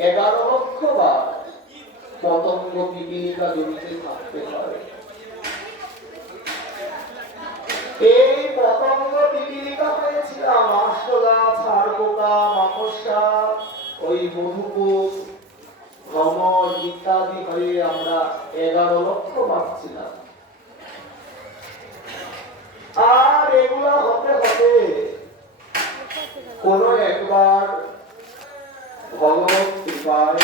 11 লক্ষ বার পতঙ্গ পিপীলিকা জমিতে থাকতে পারে। এই পতঙ্গ পিপীলিকা হয়েছিলাম আষ্টদা, ছাড়পোকা, মাকড়সা, ওই মধুকূপ, ভ্রমর ইত্যাদি হয়ে আমরা 11 লক্ষ বার ছিলাম। আর এগুলা হতে হতে কোন একবার ভগবত কৃপায়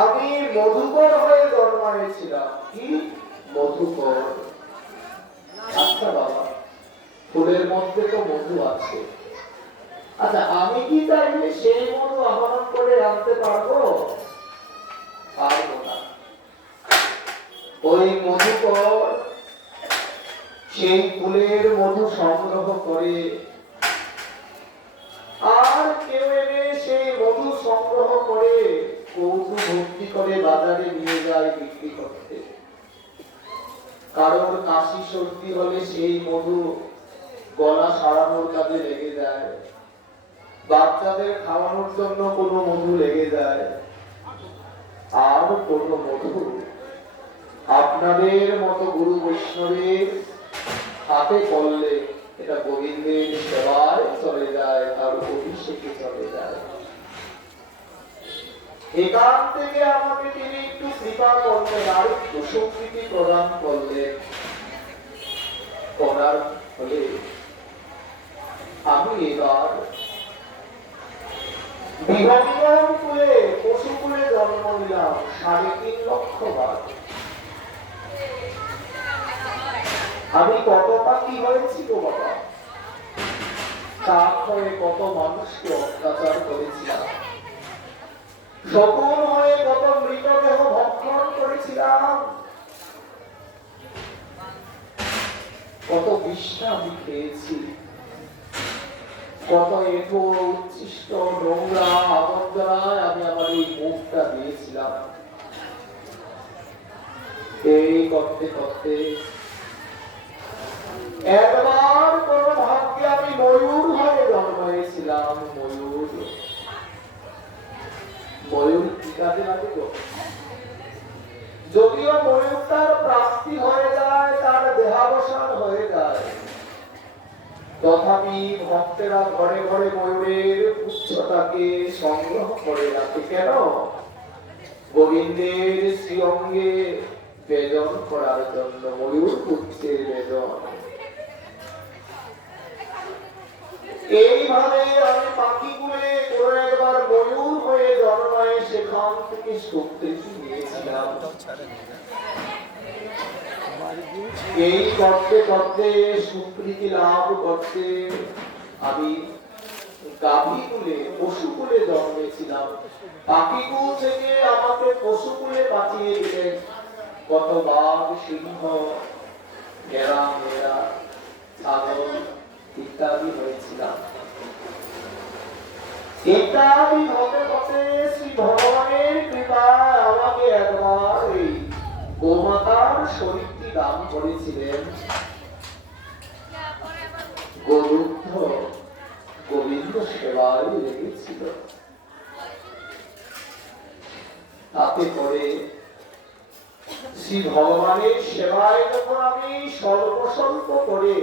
আমি মধুকর হয়ে জন্মাইছিলাম। কি মধুকর? আচ্ছা বাবা, ফুলের মধ্যে তো মধু আছে। আচ্ছা, আমি কি চাইলে সেই মধু আহরণ করে আনতে পারবো? পারবো না। ওই মধুকর সেই ফুলের মধু সংগ্রহ করে আর কেউ এনে সেই মধু সংগ্রহ করে কৌটো ভর্তি করে বাজারে নিয়ে যায় বিক্রি করতে। কারোর কাশি সর্দি হলে সেই মধু গলা সারানোর কাজে লেগে যায়, বাচ্চাদের খাওয়ানোর জন্য কোনো মধু লেগে যায়, আর কোনো মধু আপনাদের মতো গুরু বৈষ্ণবের হাতে পড়লে এটা গোবিন্দের সেবায় চলে যায়, তার অভিষেকে চলে যায়। এখান থেকে আমাকে তিনি একটু কৃপা করলেন, আর একটু স্বীকৃতি প্রদান করলেন। করার ফলে আমি এবার বিহঙ্গম কুলে, পশুকুলে জন্ম নিলাম 3.5 লক্ষ বার। আমি কত পাখি হয়েছি গো বাবা, কাক হয়ে কত মানুষকে অত্যাচার করেছিলাম, শকুন হয়ে কত মৃতদেহ ভক্ষণ করেছিলাম, কত বিষ্ঠা আমি খেয়েছি, কত এঁটো উচ্ছিষ্ট নোংরা আবর্জনায় আমি আমার এই মুখটা দিয়েছিলাম। এই করতে করতে একবার কোন ভাগ্যে আমি ময়ূর হয়ে জন্মাইছিলাম। ময়ূর, ময়ূর কি কাজে লাগে গো? যদিও ময়ূরটার প্রাপ্তি হয়ে যায়, তার দেহাবসান হয়ে যায়, তথাপি ভক্তেরা ঘরে ঘরে ময়ূরের উচ্চতাকে সংগ্রহ করে রাখে। কেন? গোবিন্দের শ্রী অঙ্গে বেদন করার জন্য। ময়ূর উচ্চের বেদন। এইভাবে আমি পাখিগুলো করে একবার ময়ূর হয়ে জন্মায়, সেখান থেকে স্বীকৃতি নিয়েছিলাম। এই করতে করতে স্বীকৃতি লাভ করতে আমি গাভীকুলে, পশুকুলে জন্মেছিলাম। পাখিকুল থেকে আমাকে পশুকুলে পাঠিয়ে দিলেন। কত বাঘ, সিংহ, ভেড়া, মেয়েরা, ছাগল ইত্যাদি হয়েছিলাম। ইত্যাদি হতে হতে শ্রী ভগবানের কৃপায় আমাকে একবার এই গোমাতার শরীরটি দান করেছিলেন। গোরুদ্ধ গোবিন্দ সেবায় লেগেছিল। তাতে করে শ্রী ভগবানের সেবায় যখন আমি স্বল্প স্বল্প করে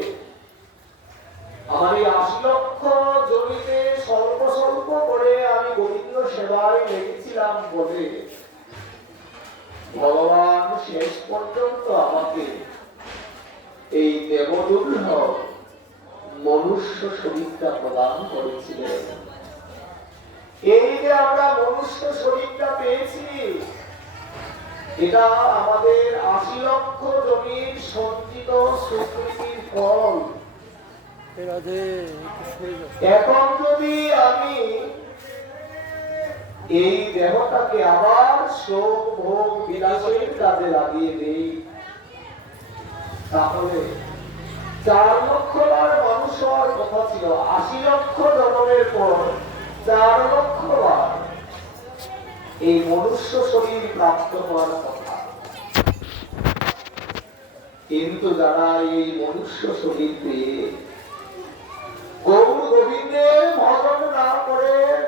আমার এই 80 লক্ষ জমিতে স্বল্প স্বল্প করে আমি গোবিন্দ সেবায় লেগেছিলাম বলে ভগবান শেষ পর্যন্ত আমাকে এই দেবদুর্লভ মনুষ্য শরীরটা প্রদান করেছিলেন। এই যে আমরা মনুষ্য শরীরটা পেয়েছি, এটা আমাদের 80 লক্ষ জমির সঞ্চিত সুকৃতির ফল। এখন যদি আমি এই দেহটাকে আবার শোক ভোগ বিলাসের কাজে লাগিয়ে দেই, তাহলে 4 লক্ষ বার মানুষ হওয়ার কথা ছিল। 80 লক্ষ জন্মের পর 4 লক্ষ বার এই মনুষ্য শরীর প্রাপ্ত হওয়ার কথা। কিন্তু যারা এই মনুষ্য শরীর পেয়ে গৌর গোবিন্দের ভজন না করেন,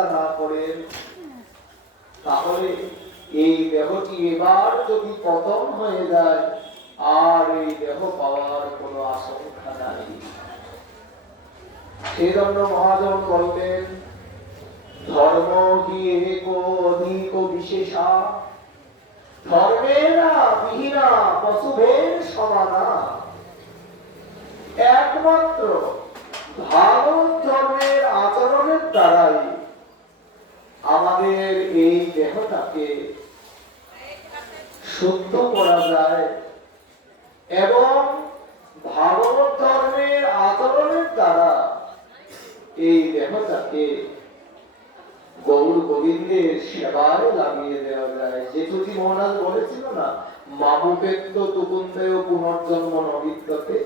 চিকিৎসা না করেন, তাহলে এই দেহটি এবার যদি পতন হয়ে যায়, আর এই দেহ পাওয়ার কোনো আশঙ্কা নাই। সেজন্য মহাজন বললেন, ধর্ম কি এক অধিক বিশেষা, ধর্মেরা বিহীনা পশুভের সমানা। একমাত্র ভারত ধর্মের আচরণের দ্বারাই আমাদের এই দেহটাকে শুদ্ধ করা যায়, এবং ভাগবত ধর্মের আচরণের দ্বারা এই দেহটাকে গৌর গোবিন্দের সেবায় লাগিয়ে দেওয়া যায়। জেঠুজি মহারাজ বলেছিল না, মাবুপেত্য তুকুন্দেয় পুনর্জন্ম নবিদ্যতে।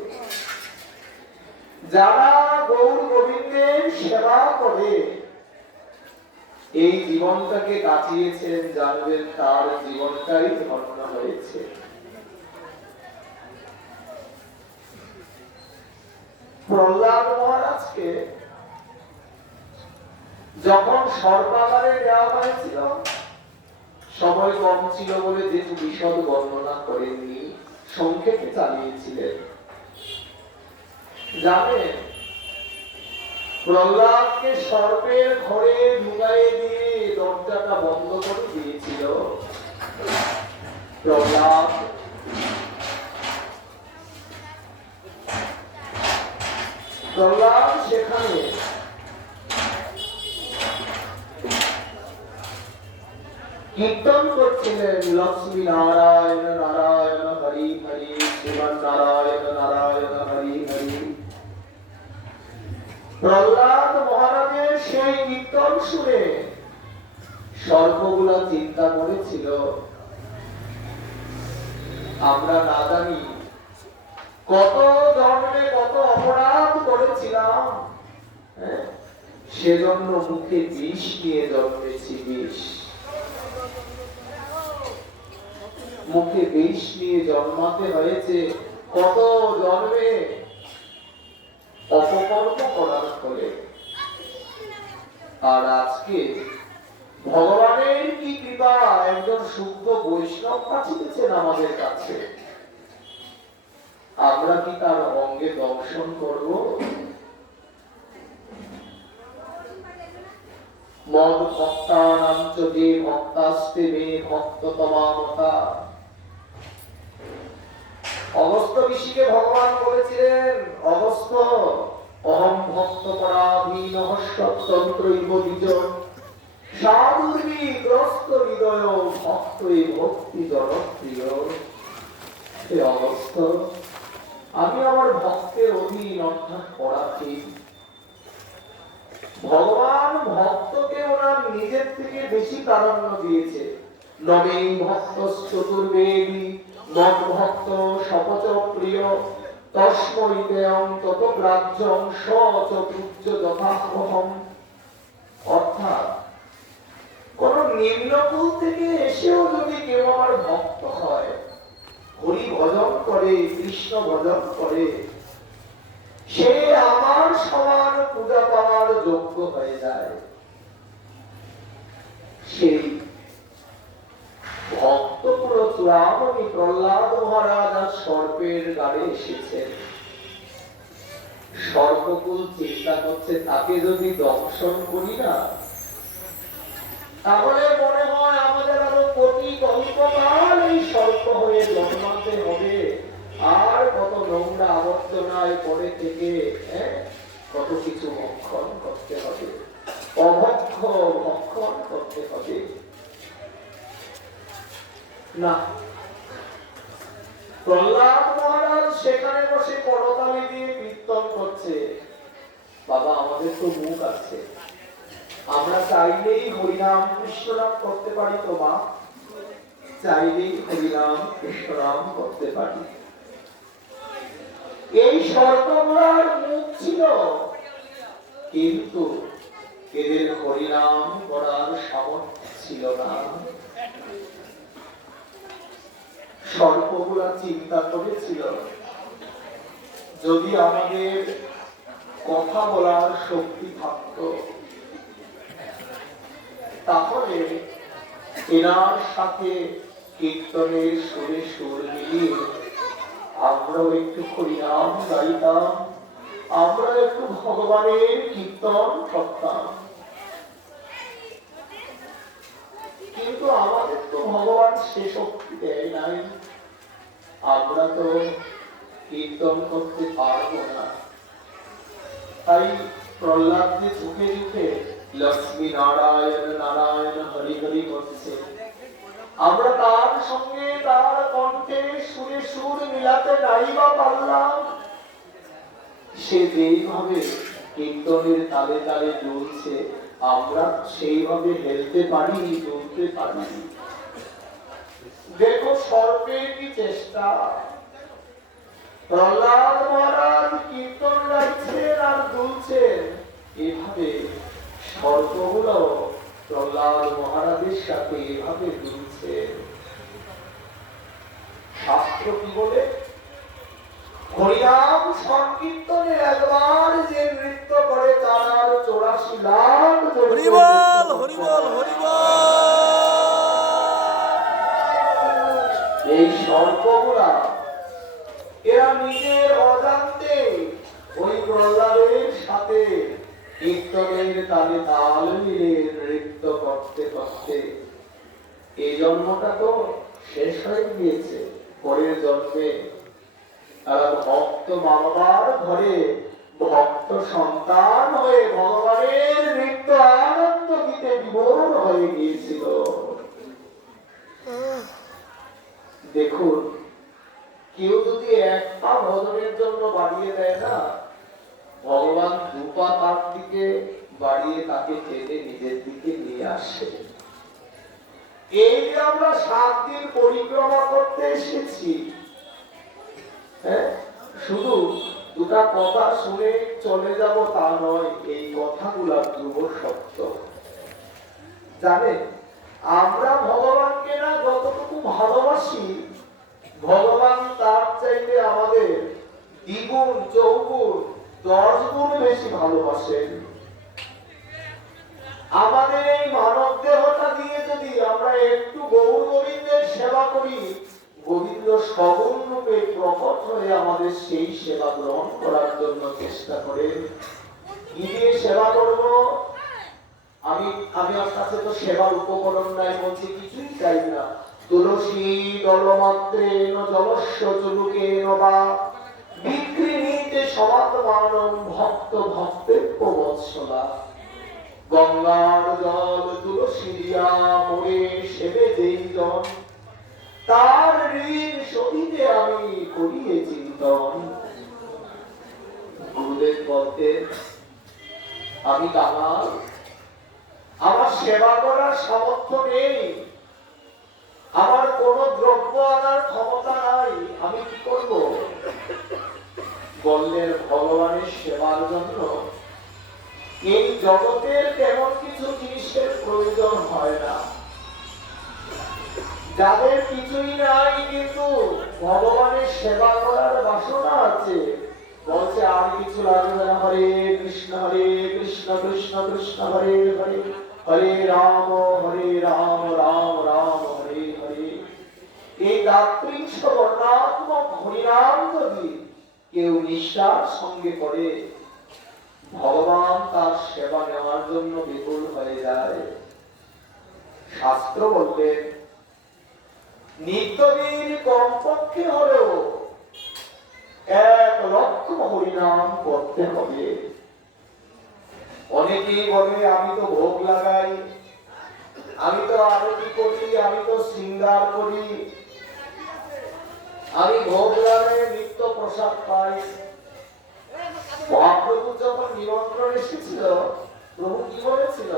যারা গৌর গোবিন্দের সেবা করে এই জীবনটাকে কাটিয়েছেন, জানবেন তার জীবনটাই ধন্য হয়েছে। প্রহ্লাদ মহারাজকে যখন সর্বাগারে দেওয়া হয়েছিল, সময় কম ছিল বলে যেহেতু বিশদ বর্ণনা করেননি, সংক্ষেপে চালিয়েছিলেন। জানেন, প্রহ্লাদকে সর্পের ঘরে ঢুকাইয়ে দিয়ে দরজাটা বন্ধ করে দিয়েছিল। প্রহ্লাদ সেখানে কীর্তন করছিলেন, লক্ষ্মী নারায়ণ নারায়ণ হরি হরি, শ্রীমান নারায়ণ নারায়ণ হরি হরি। প্রহ্লাদ মহারাজের সেই কীর্তন শুনে সর্পগুলা চিন্তা করেছিল, আমরা না জানি কত জন্মে কত অপরাধ করেছিলাম, সেজন্য মুখে বিষ নিয়ে জন্মেছি। বিষ, মুখে বিষ নিয়ে জন্মাতে হয়েছে কত জন্মে অপকর্ম করার ফলে। আর আজকে ভগবানের কি কৃপা, একজন শুদ্ধ বৈষ্ণব পাঠিয়েছেন আমাদের কাছে। আমরা কি তার অঙ্গে দর্শন করব? মদ ভক্তানাং চ যে ভক্তাস্তে মে ভক্ততমামতা। অগস্ত্য ঋষিকে ভগবান বলেছিলেন, অগস্ত্য অহং ভক্ত পরাধীনঃ সত্যন্ত্রৈব দ্বিজ সাধুর্বি গ্রস্ত হৃদয় ভক্তই ভক্তি জনপ্রিয়। হে অগস্ত্য, আমি আমার ভক্তের অধীন, অর্থাৎ পরাধীন। ভগবান ভক্তকে ওনার নিজের থেকে বেশি প্রাধান্য দিয়েছে। নমে ভক্ত চতুর্বেদী মদ ভক্ত সপচ প্রিয় তস্মৈ দেয়ং তত গ্রাহ্যং সচতুর্য যথাহম। অর্থাৎ কোন নিম্নকুল থেকে এসেও যদি কেউ আমার ভক্ত হয়, হরি ভজন করে, কৃষ্ণ ভজন করে, সে আমার সমান পূজা পাওয়ার যোগ্য হয়ে যায়। সেই ভক্তপুর চূড়ামণি প্রহ্লাদ মহারাজ আর সর্পের গাড়ে এসেছেন। সর্পকুল চিন্তা করছে, তাকে যদি দংশন করি না, তাহলে মনে হয় আমাদের আরো কোটি কল্পকাল এই সর্প হয়ে জন্মাতে হবে, আর কত নোংরা আবর্জনায় পড়ে থেকে কত কিছু ভক্ষণ করতে হবে, অভক্ষ ভক্ষণ করতে হবে। না, প্রহ্লাদ মহারাজ সেখানে বসে করতালি দিয়ে কীর্তন করছে। বাবা, আমাদের তো মুখ আছে, আমরা চাইলেই হরিনাম কৃষ্ণ নাম করতে পারি তো মা? চাইলেই হরিনাম কৃষ্ণ নাম করতে পারি। এই সর্পগুলার মুখ ছিল, কিন্তু এদের হরিনাম করার সামর্থ্য ছিল না। সর্পগুলা চিন্তা করেছিল, যদি আমাদের কথা বলার শক্তি থাকত, তাহলে এনার সাথে কীর্তনের সুরে সুর মিলিয়ে আমরাও একটু হরিনাম গাইতাম, আমরা একটু ভগবানের কীর্তন করতাম। কিন্তু আমাদের তো ভগবান সে শক্তি দেয় নাই, আমরা তো কীর্তন করতে পারবো না। তাই প্রহ্লাদ যে চোখে চোখে লক্ষ্মী নারায়ণ নারায়ণ হরি হরি করছে, আমরা তার সঙ্গে তার কণ্ঠে সুরে সুর মিলাতে নাই বা পারলাম। সে যেইভাবে কীর্তনের তালে তালে চলছে, আমরা সেইভাবে হেলতে পারি, চলতে পারি। দেখো সর্পের কি চেষ্টা, প্রহ্লাদ মহারাজ কীর্তন গাইছেন আর দুলছেন, এভাবে সর্পগুলো প্রহ্লাদ মহারাজের সাথে এভাবে দুলছে। শাস্ত্র কি বলে? হরিনাম সংকীর্তনে একবার যে নৃত্য করে তার 84 লাখ হরিবল হরিবল হরিবল। এই সর্পগুলা এরা নিজের অজান্তে ওই প্রহ্লাদের সাথে কীর্তনের তালে তাল মিলে নৃত্য করতে করতে এই জন্মটা তো শেষ হয়ে গিয়েছে। পরের জন্মে তারা ভক্ত মা বাবার ঘরে ভক্ত সন্তান হয়ে ভগবানের নৃত্য আনন্দ গীতে বিভোর হয়ে গিয়েছিল। দেখুন, কেউ যদি এক পা ভজনের জন্য বাড়িয়ে দেয় না, ভগবান 2 পা তার দিকে বাড়িয়ে তাকে টেনে নিজের দিকে নিয়ে আসে। এই যে আমরা 7 দিন পরিক্রমা করতে এসেছি, শুধু দুটা কথা শুনে চলে যাব তা নয়, এই কথাগুলা ধ্রুব সত্য। জানেন, আমরা ভগবানকে না যতটুকু ভালোবাসি, ভগবান তার চাইতে আমাদের দ্বিগুণ চৌগুণ 10 গুণ বেশি ভালোবাসেন। আমাদের এই মানব দেহটা দিয়ে যদি আমরা একটু গৌর গোবিন্দের সেবা করি, গোবিন্দ সগুণ রূপে প্রকট হয়ে আমাদের সেই সেবা গ্রহণ করার জন্য চেষ্টা করেন। কি দিয়ে সেবা করব? আমি আমার কাছে তো সেবার উপকরণ নাই, বলছি কিছুই চাই না। তুলসী দলমাত্রে জলস্য চলুকেন বা বিক্রিণীতে সমাত্মানং ভক্ত ভক্তের প্রবৎসলা। গঙ্গার জল তুলসী দিয়া মোরে সেবে যেই জন, তার ঋণ শোধিতে আমি করিয়ে চিন্তন। গুরুদেব বলতেন, আমি কাঙাল, আমার সেবা করার সামর্থ্য নেই, আমার কোন দ্রব্য আনার ক্ষমতা নাই, আমি কি করব? বললেন, ভগবানের সেবার জন্য এই জগতের তেমন কিছু জিনিসের প্রয়োজন হয় না। যাদের কিছুই নাই কিন্তু ভগবানের সেবা করার বাসনা আছে, বলছে আর কিছু লাগবে না। হরে কৃষ্ণ কৃষ্ণ কৃষ্ণ হরে হরে, হরে রাম রাম রাম হরে হরে। এই দাত্রিংশ বর্ণাত্মক হরিনাম যদি কেউ নিষ্ঠার সঙ্গে করে, ভগবান তার সেবা নেওয়ার জন্য বিপুল হয়ে যায়। শাস্ত্র বললেন, নিত্যদিন কমপক্ষে হলেও 1 লক্ষ হরিনাম করতে হবে। অনেকেই বলে, আমি তো ভোগ লাগাই, আমি তো আরতি করি, আমি তো শৃঙ্গার করি, আমি ভোগ লাগাই, নিত্য প্রসাদ পাই। মহাপ্রভু যখন নিমন্ত্রণ এসেছিল, প্রভু কি বলেছিল?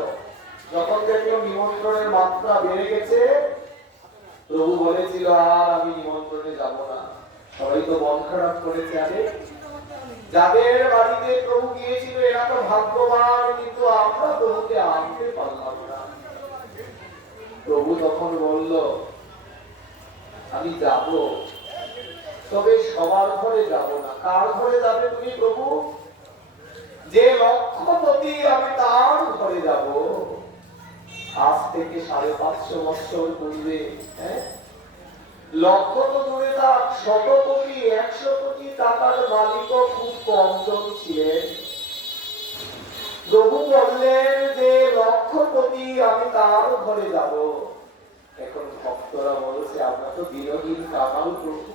যখন দেখলো নিমন্ত্রণের মাত্রা বেড়ে গেছে, প্রভু বলেছিল, আর আমি নিমন্ত্রণে যাব না। সবাই তো মন খারাপ করেছে। আরে যাদের বাড়িতে প্রভু গিয়েছিল এরা তো ভাগ্যবান, কিন্তু আমরা প্রভুকে আনতে পারলাম না। প্রভু তখন বলল, আমি যাব, তবে সবার ঘরে যাব না। কার ঘরে যাবে তুমি প্রভু? যে লক্ষপতি, আমি তার ঘরে যাব। আজ থেকে 550 বছর পূর্বে, হ্যাঁ, লক্ষ তো দূরে থাক, 100 কোটি 100 কোটি টাকার মালিকও খুব কম জন ছিলেন। প্রভু বললেন যে লক্ষপতি আমি তার ঘরে যাব। এখন ভক্তরা বলছে আমরা তো দিনহীন কাঙাল প্রভু,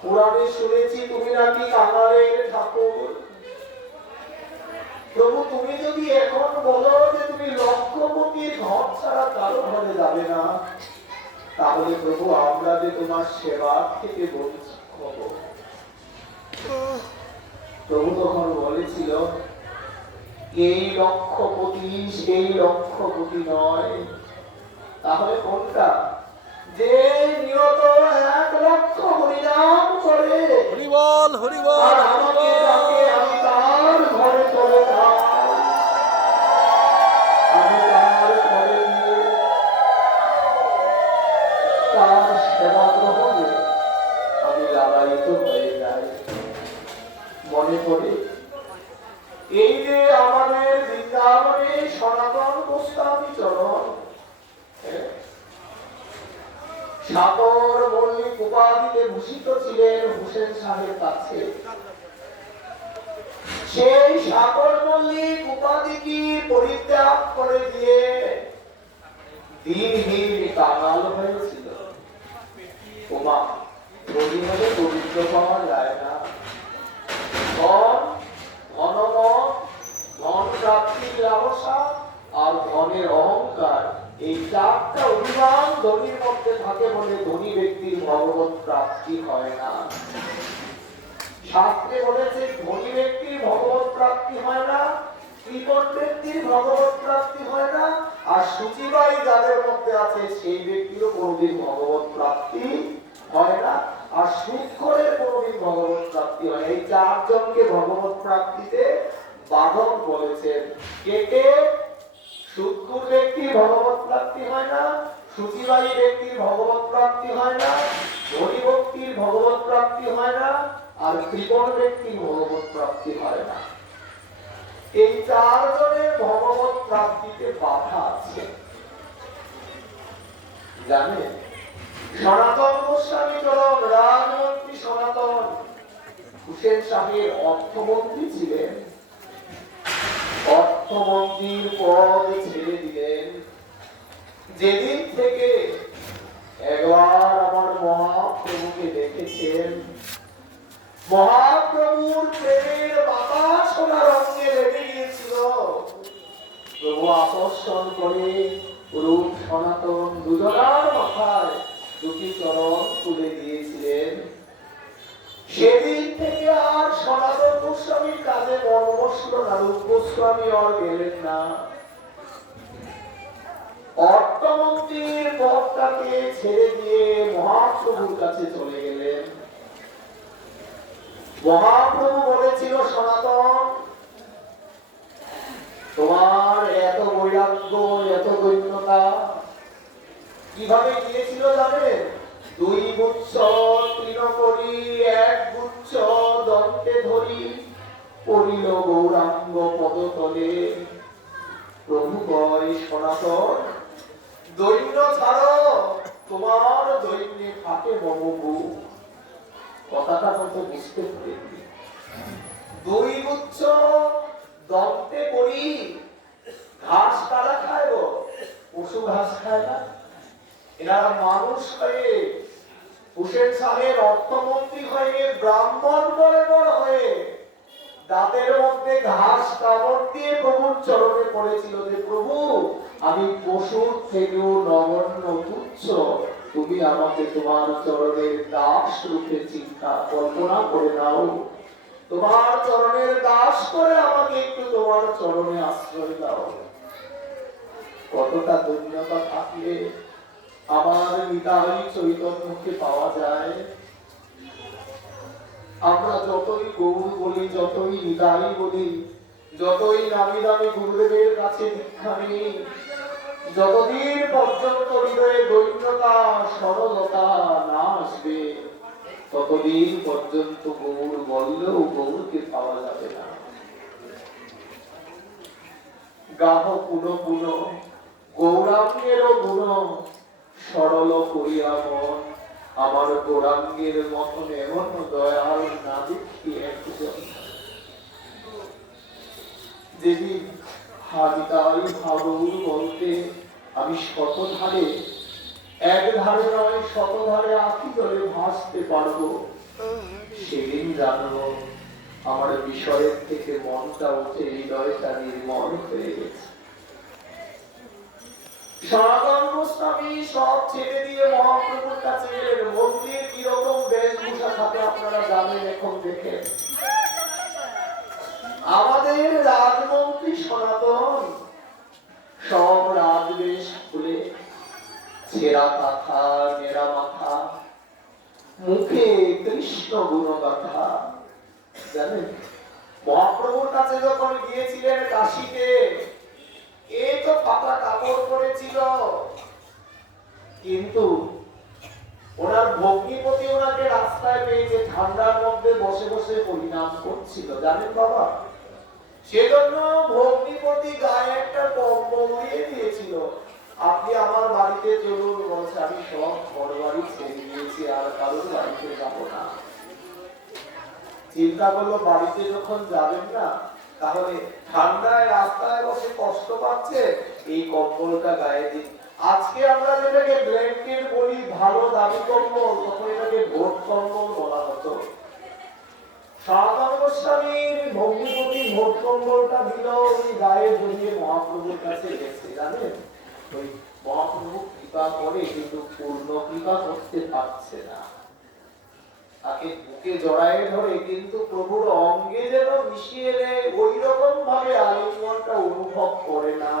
পুরাণে শুনেছি তুমি নাকি কাঙালের ঠাকুর। প্রভু তুমি যদি এখন বলো যে তুমি লক্ষপতির ঘর ছাড়া কারো ঘরে যাবে না, তাহলে প্রভু আমরা যে তোমার সেবা থেকে বঞ্চিত হব। প্রভু তখন বলেছিল এই লক্ষপতি সেই লক্ষপতি নয়, তাহলে কোনটা? যে নিয়ত 1 লক্ষ হরিনাম করে হরিবল হরিবল আর আমাকে ডাকে, আমি তার ঘরে চলে যাই, আমি তার ঘরে গিয়ে তার সেবা গ্রহণে আমি লালায়িত হয়ে যাই। মনে করে এই যে আমাদের বৃন্দাবনে সনাতন গোস্বামী চরণ সাগর মল্লিক উপাধিতে ভূষিত ছিলেন হুসেন শাহের কাছে, সেই সাগর মল্লিক উপাধি কি পরিত্যাগ করে দিয়ে দিনহীন কাঙাল হয়েছিল। ওমা ধনী হলে পবিত্র পাওয়া যায় না। ধন প্রাপ্তির লালসা আর ধনের অহংকার, এই 4টা অভিমান ধনীর মধ্যে থাকে বলে ধনী ব্যক্তির ভগবত প্রাপ্তি হয় না। শাস্ত্রে বলেছে ধনী ব্যক্তির ভগবত প্রাপ্তি হয় না, কৃপণ ব্যক্তির ভগবত প্রাপ্তি হয় না, আর সূচিবাই যাদের মধ্যে আছে সেই ব্যক্তিরও কোনোদিন ভগবত প্রাপ্তি হয় না, আর সুখের কোনোদিন ভগবত প্রাপ্তি হয় না। এই 4 জনকে ভগবত প্রাপ্তিতে বাধক বলেছেন। কে কে? সুখের ব্যক্তির ভগবত প্রাপ্তি হয় না, সূচিবাই ব্যক্তির ভগবত প্রাপ্তি হয় না, ধনী ব্যক্তির ভগবত প্রাপ্তি হয় না, আর কৃপণ ব্যক্তির ভগবত প্রাপ্তি হয় না। এই 4 জনের ভগবত প্রাপ্তিতে বাধা আছে। জানেন সনাতন গোস্বামী চরণ রাজমন্ত্রী সনাতন হুসেন শাহের অর্থমন্ত্রী ছিলেন। অর্থমন্ত্রীর পদ ছেড়ে দিলেন যেদিন থেকে একবার আমার মহাপ্রভুকে দেখেছেন। মহাপ্রভুর প্রেমের বাতাস ওনার অঙ্গে লেগে গিয়েছিল। প্রভু আকর্ষণ করে রূপ সনাতন দুজনার মাথায় 2টি চরণ তুলে দিয়েছিলেন। সেদিন থেকে আর সনাতন গোস্বামীর কাজে মন বসল না, রূপ গোস্বামী আর গেলেন না। অর্থমন্ত্রীর পদটাকে ছেড়ে দিয়ে মহাপ্রভুর কাছে চলে গেলেন। মহাপ্রভু বলেছিল সনাতন তোমার এত বৈরাগ্য এত দৈন্যতা কিভাবে গিয়েছিল জানেন? 2 গুচ্ছ তৃণ করি 1 গুচ্ছ দন্তে ধরি পড়িল গৌরাঙ্গ পদতলে। প্রভু কয় সনাতন দৈন্য ছাড়ো, তোমার দৈন্যে থাকে মম বুক। কথাটা হয়তো বুঝতে পারেনি। 2 গুচ্ছ দন্তে করি, ঘাস কারা খায় গো? পশু ঘাস খায় না। এনারা মানুষ হয়ে হুসেন শাহের অর্থমন্ত্রী হয়ে ব্রাহ্মণ বর্ণের হয়ে দাঁতের মধ্যে ঘাস কামড় দিয়ে প্রভুর চরণে পড়েছিল যে প্রভু আমি পশুর থেকেও নগণ্য তুচ্ছ, তুমি আমাকে তোমার চরণের দাস রূপে চিন্তা কল্পনা করে নাও, তোমার চরণের দাস করে আমাকে একটু তোমার চরণে আশ্রয় দাও। কতটা ধন্যতা থাকলে আমার নিতাই চৈতন্যকে পাওয়া যায়। আমরা যতই গৌর বলি, যতই নিতাই বলি, যতই নামি দামি গুরুদেবের কাছে দীক্ষা নিই, যতদিন পর্যন্ত হৃদয়ে দৈন্যতা সরলতা না আসবে ততদিন পর্যন্ত গৌর বললেও গৌরকে পাওয়া যাবে না। গাহ পুন পুন গৌরাঙ্গের গুণ সরল করিয়া মন আমার গৌরাঙ্গের মতন এমন দয়াল না দেখি একজন। যেদিন হাবিতাই হাবুর বলতে আমি শতধারে এক ধারে নয় শতধারে আঁখি জলে ভাসতে পারবো, সেদিন জানবো আমার বিষয়ের থেকে মনটা উঠে হৃদয়টা নির্মল হয়ে গেছে। সনাতন গোস্বামী সব ছেড়ে দিয়ে মহাপ্রভুর কাছে এলেন। মন্দির কিরকম বেশভূষা থাকে আপনারা জানেন, এখন দেখেন। আমাদের রাজমন্ত্রী সনাতন সব রাজবেশ খুলে, ছেঁড়া কাঁথা, নেড়া মাথা, মুখে কৃষ্ণ গুণগাথা। জানেন মহাপ্রভুর কাছে যখন গিয়েছিলেন কাশীতে, এই তো পাতা কাপড় পরেছিল, কিন্তু ওনার ভগ্নিপতি ওনাকে রাস্তায় পেয়েছে, ঠান্ডার মধ্যে বসে বসে পরিণাম করছিল। জানেন বাবা, সেজন্য ভগ্নিপতি গায়ে একটা কম্বল দিয়ে দিয়েছিল। আপনি আমার বাড়িতে চলুন, বলছে আমি সব ঘর বাড়ি ছেড়ে দিয়েছি, আর কারোর বাড়িতে যাব না। চিন্তা করলো বাড়িতে যখন যাবেন না, তাহলে ঠান্ডায় রাস্তায় বসে কষ্ট পাচ্ছে, এই কম্বলটা গায়ে দিন। আজকে আমরা যেটাকে ব্ল্যাঙ্কেট বলি, ভালো দামি কম্বল, তখন এটাকে ভোট কম্বল বলা হতো। সনাতন গোস্বামীর ভগ্নিপতি ভোট কম্বলটা দিল, উনি গায়ে জড়িয়ে মহাপ্রভুর কাছে গেছে। জানেন ওই মহাপ্রভু কৃপা করে, কিন্তু পূর্ণ কৃপা করতে পারছে না। তাকে বুকে জড়ায় ধরে, কিন্তু প্রভুর অঙ্গে যেন মিশিয়ে নেয়, ওই রকম ভাবে আলিঙ্গনটা অনুভব করে না।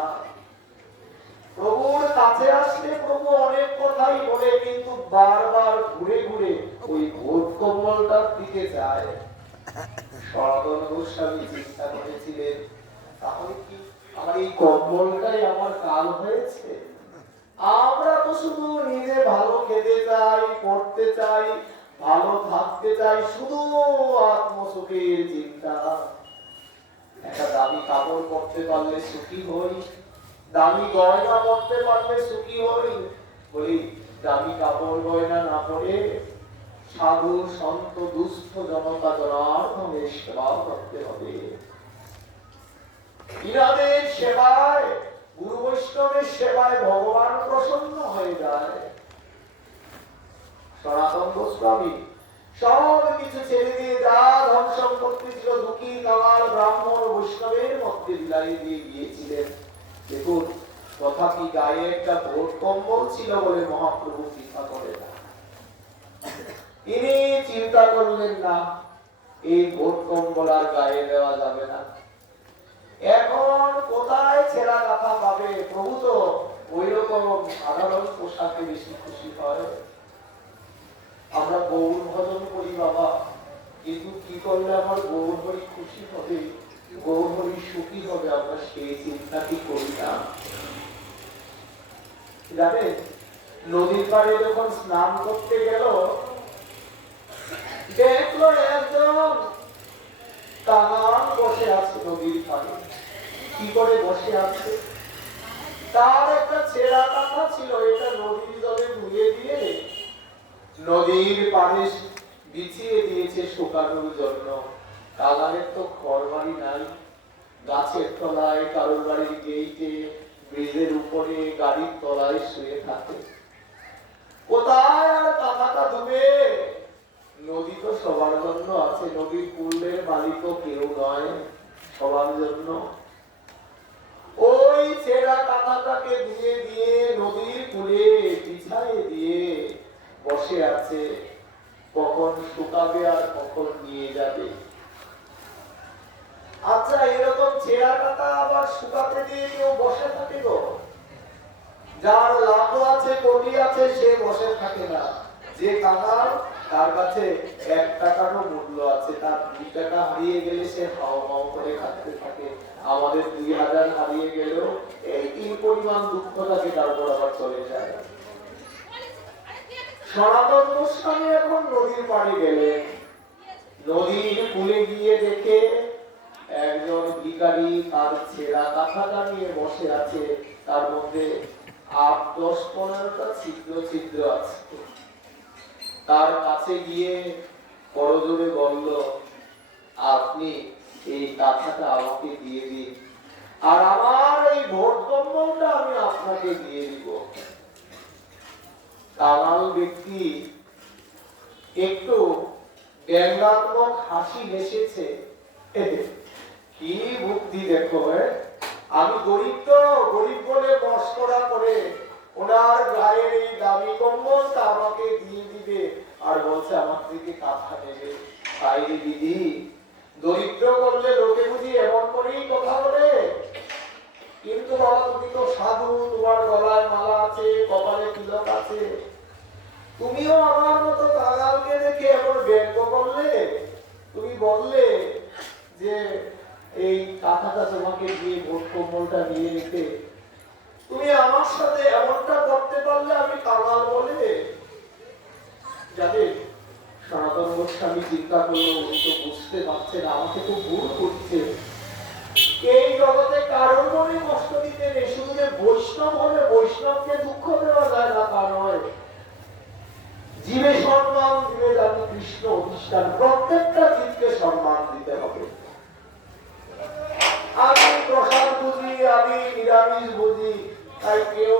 প্রভুর কাছে আসলে প্রভু অনেক কথাই বলে, কিন্তু বারবার ঘুরে ঘুরে ওই ভোট কম্বলটার দিকে যায়। সনাতন গোস্বামী চিন্তা করেছিলেন, তাহলে কি আমার এই কম্বলটাই আমার কাল হয়েছে? আমরা তো শুধু নিজে ভালো খেতে চাই, পড়তে চাই, ভালো থাকতে চাই, শুধু আত্মসুখের চিন্তা। একটা দামি কাপড় পরতে পারলে সুখী হই, দামি গয়না পরতে পারলে সুখী হই। বলি দামি কাপড় গয়না না পরে সাধু সন্ত দুস্থ জনতা জনার্দনের সেবা করতে হবে। ইনাদের সেবায়, গুরু বৈষ্ণবের সেবায় ভগবান প্রসন্ন হয়ে যায়। সনাতন গোস্বামী সব কিছু ছেড়ে দিয়ে যা ধন সম্পত্তি ছিল, দুঃখী কামাল ব্রাহ্মণ বৈষ্ণবের মধ্যে বিলাই দিয়ে গিয়েছিলেন। দেখুন তথাপি গায়ে একটা ভোট কম্বল ছিল বলে মহাপ্রভু চিন্তা করে না। তিনি চিন্তা করলেন না এই ভোট কম্বল আর গায়ে দেওয়া যাবে না। এখন কোথায় ছেঁড়া কাঁথা পাবে? প্রভু তো ওই রকম সাধারণ পোশাকে বেশি খুশি হয়। আমরা গৌর ভজন করি বাবা, কিন্তু কি করলে আমার গৌর হরি খুশি হবে, গৌর হরি সুখী হবে, আমরা সেই চিন্তাটি করি না। জানেন নদীর পাড়ে যখন স্নান করতে গেল, দেখলো একজন কাঙাল বসে আছে নদীর পাড়ে। কি করে বসে আছে? তার একটা ছেঁড়া কাঁথা ছিল, এটা নদীর জলে ধুয়ে দিয়ে নদীর পাড়ে বিছিয়ে দিয়েছে শুকানোর জন্য। কাঙালের তো ঘর বাড়ি নাই, গাছের তলায়, কারোর বাড়ির গেইটে, ব্রিজের উপরে, গাড়ির তলায় শুয়ে থাকে। কোথায় আর কাঁথাটা ধুবে? নদী তো সবার জন্য আছে, নদীর কূলের মালিক কেউ নয়, সবার জন্য। ওই ছেঁড়া কাঁথাটাকে ধুয়ে দিয়ে নদীর কূলে বিছায়ে দিয়ে বসে আছে, কখন শুকাবে আর কখন নিয়ে যাবে। আচ্ছা এরকম ছেঁড়া কাঁথা আবার শুকাতে দিয়ে কেউ বসে থাকে তো? যার লাভ আছে, কোটি আছে, সে বসে থাকে না। যে কাঙাল, তার কাছে 1 টাকারও মূল্য আছে, তার 2 টাকা হারিয়ে গেলে সে হাও হাও করে কাঁদতে থাকে। আমাদের 2000 হারিয়ে গেলেও এই কি পরিমাণ দুঃখ থাকে, তারপর আবার চলে যায়। সনাতন গোস্বামী এখন নদীর পাড়ে গেলেন। নদীর কূলে গিয়ে দেখে একজন ভিখারি তার ছেঁড়া কাঁথাটা নিয়ে বসে আছে, তার মধ্যে 8-10-15টা ছিদ্র ছিদ্র আছে। তার কাছে গিয়ে করজোড়ে বলল, আপনি এই কাঁথাটা আমাকে দিয়ে দিন, আর আমার এই ভোট কম্বলটা আমি আপনাকে দিয়ে দিব। কাঙাল ব্যক্তি একটু ব্যঙ্গাত্মক হাসি হেসেছে। কি বুদ্ধি দেখো, আমি গরিব, তো গরিব বলে মস্করা করে ওনার গায়ের এই দামি কম্বলটা আমাকে দিয়ে দিবে, আর বলছে আমার থেকে কাঁথা নেবে। তাই দিদি, দরিদ্র করলে লোকে বুঝি এমন করেই কথা বলে? কিন্তু বাবা, তুমি তো সাধু, তোমার গলায় মালা আছে, কপালে তিলক আছে, তুমিও আমার মতো কাঙালকে দেখে এমন ব্যঙ্গ করলে। তুমি বললে যে এই কাঁথাটা তোমাকে দিয়ে ভোট কম্বলটা নিয়ে নিতে, তুমি আমার সাথে এমনটা করতে পারলে আমি কাঙাল বলে? জানেন, সনাতন গোস্বামী চিন্তা করলো, উনি তো বুঝতে পারছেন আমাকে তো ভুল করছে। এই জগতে কারোর মনে কষ্ট দিতে নেই, শুধু যে বৈষ্ণব হলে বৈষ্ণবকে দুঃখ দেওয়া যায় না তা নয়। জীবে সম্মান দিবে জানি কৃষ্ণ অধিষ্ঠান, প্রত্যেকটা জীবকে সম্মান দিতে হবে। আমি প্রসাদ বুঝি, আমি নিরামিষ বুঝি, তাই কেউ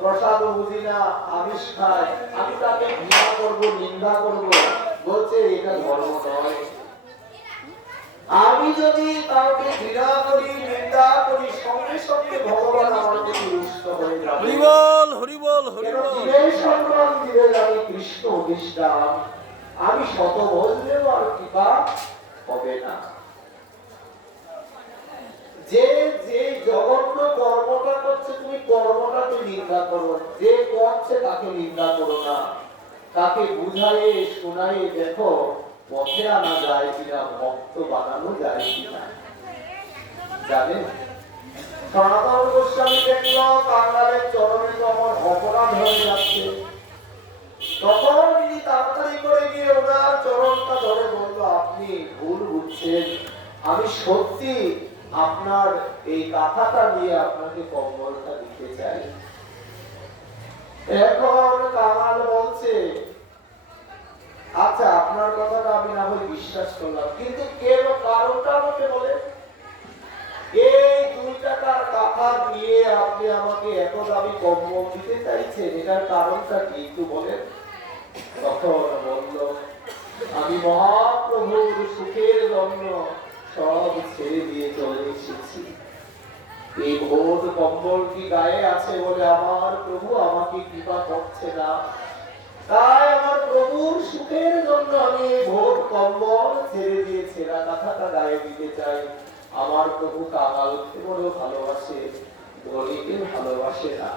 প্রসাদ বুঝি না, আমিষ খায়, আমি তাকে ঘৃণা করবো, নিন্দা করবো, বলছে এটা ধর্ম নয়। আমি যদি কাউকে ঘৃণা করি, নিন্দা করি, সঙ্গে সঙ্গে ভগবান আমার প্রতি রুষ্ট হয়ে যাবে। হরি বল, হরি বল, হরি বল। জীবের সম্মান দিবে জানি কৃষ্ণ অধিষ্ঠান, আমি শত বললেও আর কৃপা হবে না। যে যে জঘন্য কর্মটা করছে, তুমি কর্মটাকে নিন্দা করো, যে করছে তাকে নিন্দা করো না, তাকে বুঝায়ে শোনায়ে দেখো পথে আনা যায় কিনা, ভক্ত বানানো যায় কিনা। জানেন, সনাতন গোস্বামী দেখলো কাঙালের চরণে তো আমার অপরাধ হয়ে যাচ্ছে, তখন তিনি তাড়াতাড়ি করে গিয়ে ওনার চরণটা ধরে বলল, আপনি ভুল বুঝছেন, আমি সত্যি আপনার এই কাঁথাটা নিয়ে আপনাকে কম্বলটা দিতে চাই। এখন কাঙাল বলছে, আচ্ছা আপনার কথাটা আমি না হয় বিশ্বাস করলাম, কিন্তু কেন কারণটা আমাকে বলে? এই 2 টাকার কাঁথা দিয়ে আপনি আমাকে এত দামি কম্বল দিতে চাইছেন, এটার কারণটা কি একটু বলেন। তখন বলল, আমি মহাপ্রভুর সুখের জন্য সব ছেড়ে দিয়ে চলে এসেছি। এই ভোট কম্বল কি গায়ে আছে বলে আমার প্রভু আমাকে কৃপা করছে না, তাই আমার প্রভুর সুখের জন্য আমি ভোট কম্বল ছেড়ে দিয়ে ছেঁড়া কাঁথাটা গায়ে দিতে চাই। আমার প্রভু কাঙালকে বড় ভালোবাসে, ধনীকে ভালোবাসে না।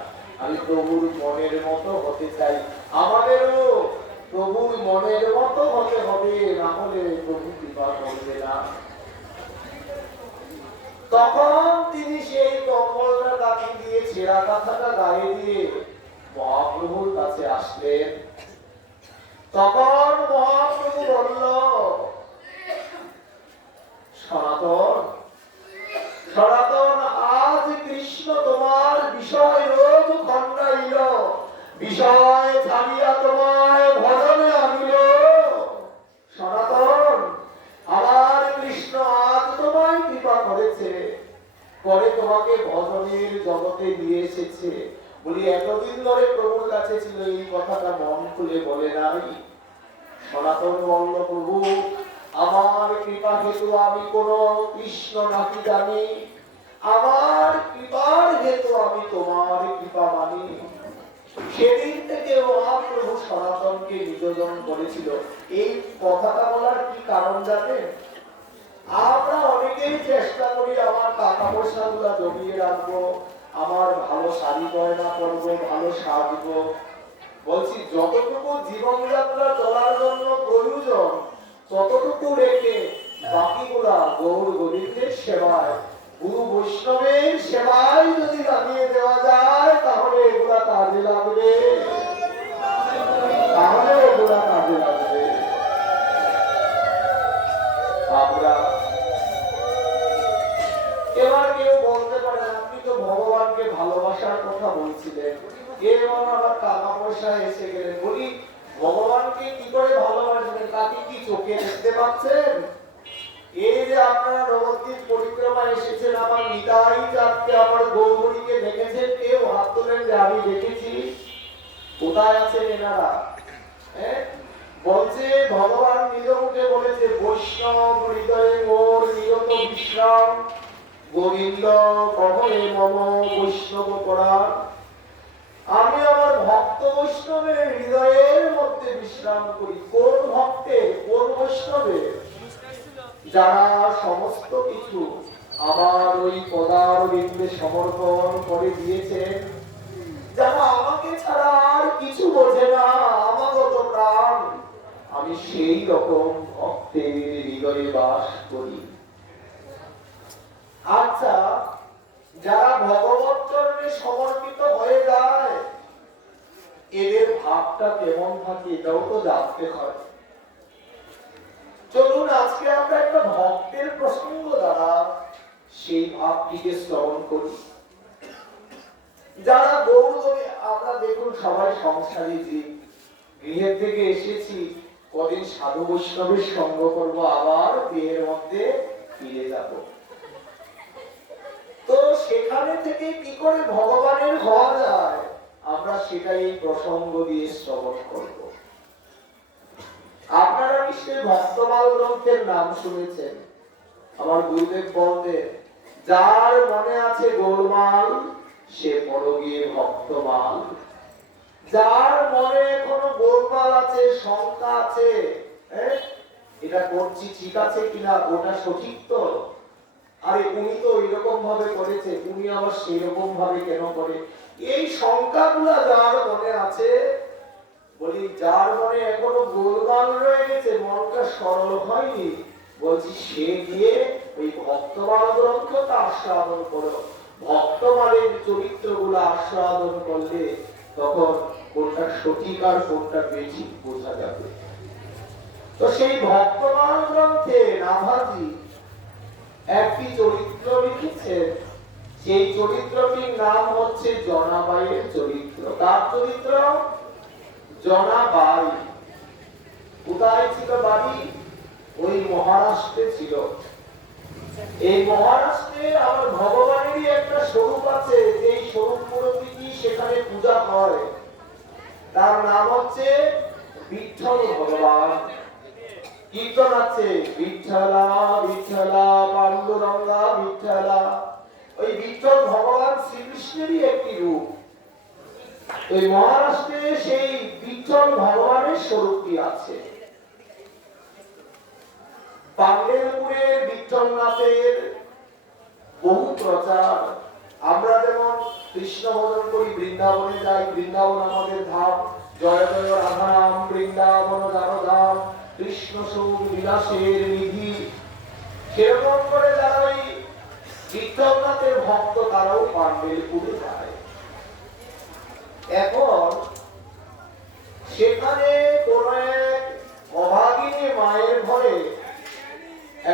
আমি প্রভুর মনের মতো হতে চাই, আমাদেরও প্রভুর মনের মতো হতে হবে, না হলে প্রভু কৃপা করবে না। তখন তিনি সেই কম্বলটা গায়ে দিয়ে, ছেঁড়া কাঁথাটা গায়ে দিয়ে মহাপ্রভুর কাছে আসলেন। তখন মহাপ্রভু বলল, সনাতন, সনাতন, আজ কৃষ্ণ তোমার বিষয় রোগ খণ্ডাইল, বিষয় ছাড়িয়া তোমায় ভজনে আনিল। সনাতন, আমার কৃষ্ণ আজ তোমায় কৃপা করেছে, পরে তোমাকে ভজনের জগতে নিয়ে এসেছে। বলি এতদিন ধরে প্রভুর কাছে ছিল, এই কথাটা মন খুলে বলে নাই। সনাতন বলল, প্রভু আমার কৃপা হেতু আমি কোন কৃষ্ণ নাকি জানি, আমার কৃপার হেতু আমি তোমার কৃপা মানি। সেদিন থেকে মহাপ্রভু সনাতনকে নিবেদন করেছিল। এই কথাটা বলার কি কারণ জানেন? আমরা অনেকেই চেষ্টা করি আমার টাকা পয়সা গুলা জমিয়ে রাখবো, আমার ভালো শাড়ি গয়না পরবো, ভালো সাজবো। বলছি যতটুকু জীবনযাত্রা চলার জন্য প্রয়োজন ততটুকু রেখে বাকিগুলা গৌর গোবিন্দের সেবায়, গুরু বৈষ্ণবের সেবায় যদি লাগিয়ে দেওয়া যায়, তাহলে এগুলা কাজে লাগবে, তাহলে এগুলা কাজে লাগবে। 1 ভালোবাসার কথা বলছিলেন, এবার আবার টাকা পয়সা এসে গেলেন। বলি ভগবানকে কি করে ভালোবাসবেন, তাকে কি চোখে দেখতে পাচ্ছেন? এই যে আপনারা নবদ্বীপ পরিক্রমা এসেছেন, আমার নিতাই চাঁদকে, আমার গৌরীকে দেখেছেন? কেউ হাত তোলেন যে আমি দেখেছি? কোথায় আছেন এনারা? বলছে ভগবান নিজ মুখে বলেছে, বৈষ্ণব হৃদয়ে মোর নিয়ত বিশ্রাম, গোবিন্দ কহে মম বৈষ্ণব পরাণ। আমি আমার ভক্ত বৈষ্ণবের হৃদয়ের মধ্যে বিশ্রাম করি। কোন ভক্তে, কোন বৈষ্ণবে? যারা সমস্ত কিছু আমার ওই পদার বিন্দে সমর্পণ করে দিয়েছেন, যারা আমাকে ছাড়া আর কিছু বোঝে না, আমাগত প্রাণ, আমি সেই রকম ভক্তের হৃদয়ে বাস করি। আচ্ছা, যারা ভগবত চরণে সমর্পিত হয়ে যায়, এদের ভাবটা কেমন থাকে এটাও তো জানতে হয়। চলুন আজকে আমরা একটা ভক্তের প্রসঙ্গ দ্বারা সেই ভাবটিকে শ্রবণ করি। যারা গৌরবে, আমরা দেখুন সবাই সংসারী জীব, গৃহের থেকে এসেছি, কদিন সাধু বৈষ্ণবের সঙ্গ করবো, আবার দেহের মধ্যে ফিরে যাব। তো সেখানে থেকে কি করে ভগবানের হওয়া যায়, আমরা সেটাই প্রসঙ্গ দিয়ে শ্রবণ করব। আপনারা নিশ্চয়ই ভক্তমাল গ্রন্থের নাম শুনেছেন। আমার গুরুদেব বলতেন, যার মনে আছে গোলমাল সে বড় গিয়ে ভক্তমাল। যার মনে এখনো গোলমাল আছে, শঙ্কা আছে, এটা করছি ঠিক আছে কিনা, ওটা সঠিক তো, আরে উনি তো এরকম ভাবে করেছে, উনি আবার সেরকম ভাবে কেন করে, এই শঙ্কাগুলা যার মনে আছে, বলি যার মনে এখনো গোলমাল রয়ে গেছে, মনটা সরল হয়নি, বলছি সে গিয়ে ওই ভক্তমাল গ্রন্থটা আস্বাদন করো। ভক্তমালের চরিত্রগুলো আস্বাদন করলে তখন কোনটা সঠিক আর কোনটা বেঠিক বোঝা যাবে। তো সেই ভক্তমাল গ্রন্থে নাভাজি একটি চরিত্র লিখেছেন, সেই চরিত্রটির নাম হচ্ছে জনাবাইয়ের চরিত্র। তার চরিত্র জনাবাই। কোথায় ছিল বাড়ি? ওই মহারাষ্ট্রে ছিল। এই মহারাষ্ট্রে আমার ভগবানেরই একটা স্বরূপ আছে, যেই স্বরূপ মূর্তি সেখানে পূজা হয়, তার নাম হচ্ছে বিঠ্ঠল ভগবান। কীর্তন আছে, বিঠ্ঠলা বিঠ্ঠলা পাণ্ডুরঙ্গা বিঠ্ঠলা। ওই বিঠ্ঠল ভগবান শ্রীকৃষ্ণেরই একটি রূপ। ওই মহারাষ্ট্রে সেই বিঠ্ঠল ভগবানের স্বরূপটি আছে। পান্ডেরপুরের বিঠ্ঠলনাথের বহু প্রচার। আমরা যেমন কৃষ্ণ ভজন করি, বৃন্দাবনে যাই, বৃন্দাবন আমাদের ধাম, জয় জয় রাধারাম বৃন্দাবন ধাম, কৃষ্ণ সুখ বিলাসের নিধি। সেরকম করে যারা ওই বিঠ্ঠলনাথের ভক্ত, তারাও পান্ডেরপুরে যায়। এখন সেখানে কোন এক অভাগিনী মায়ের ঘরে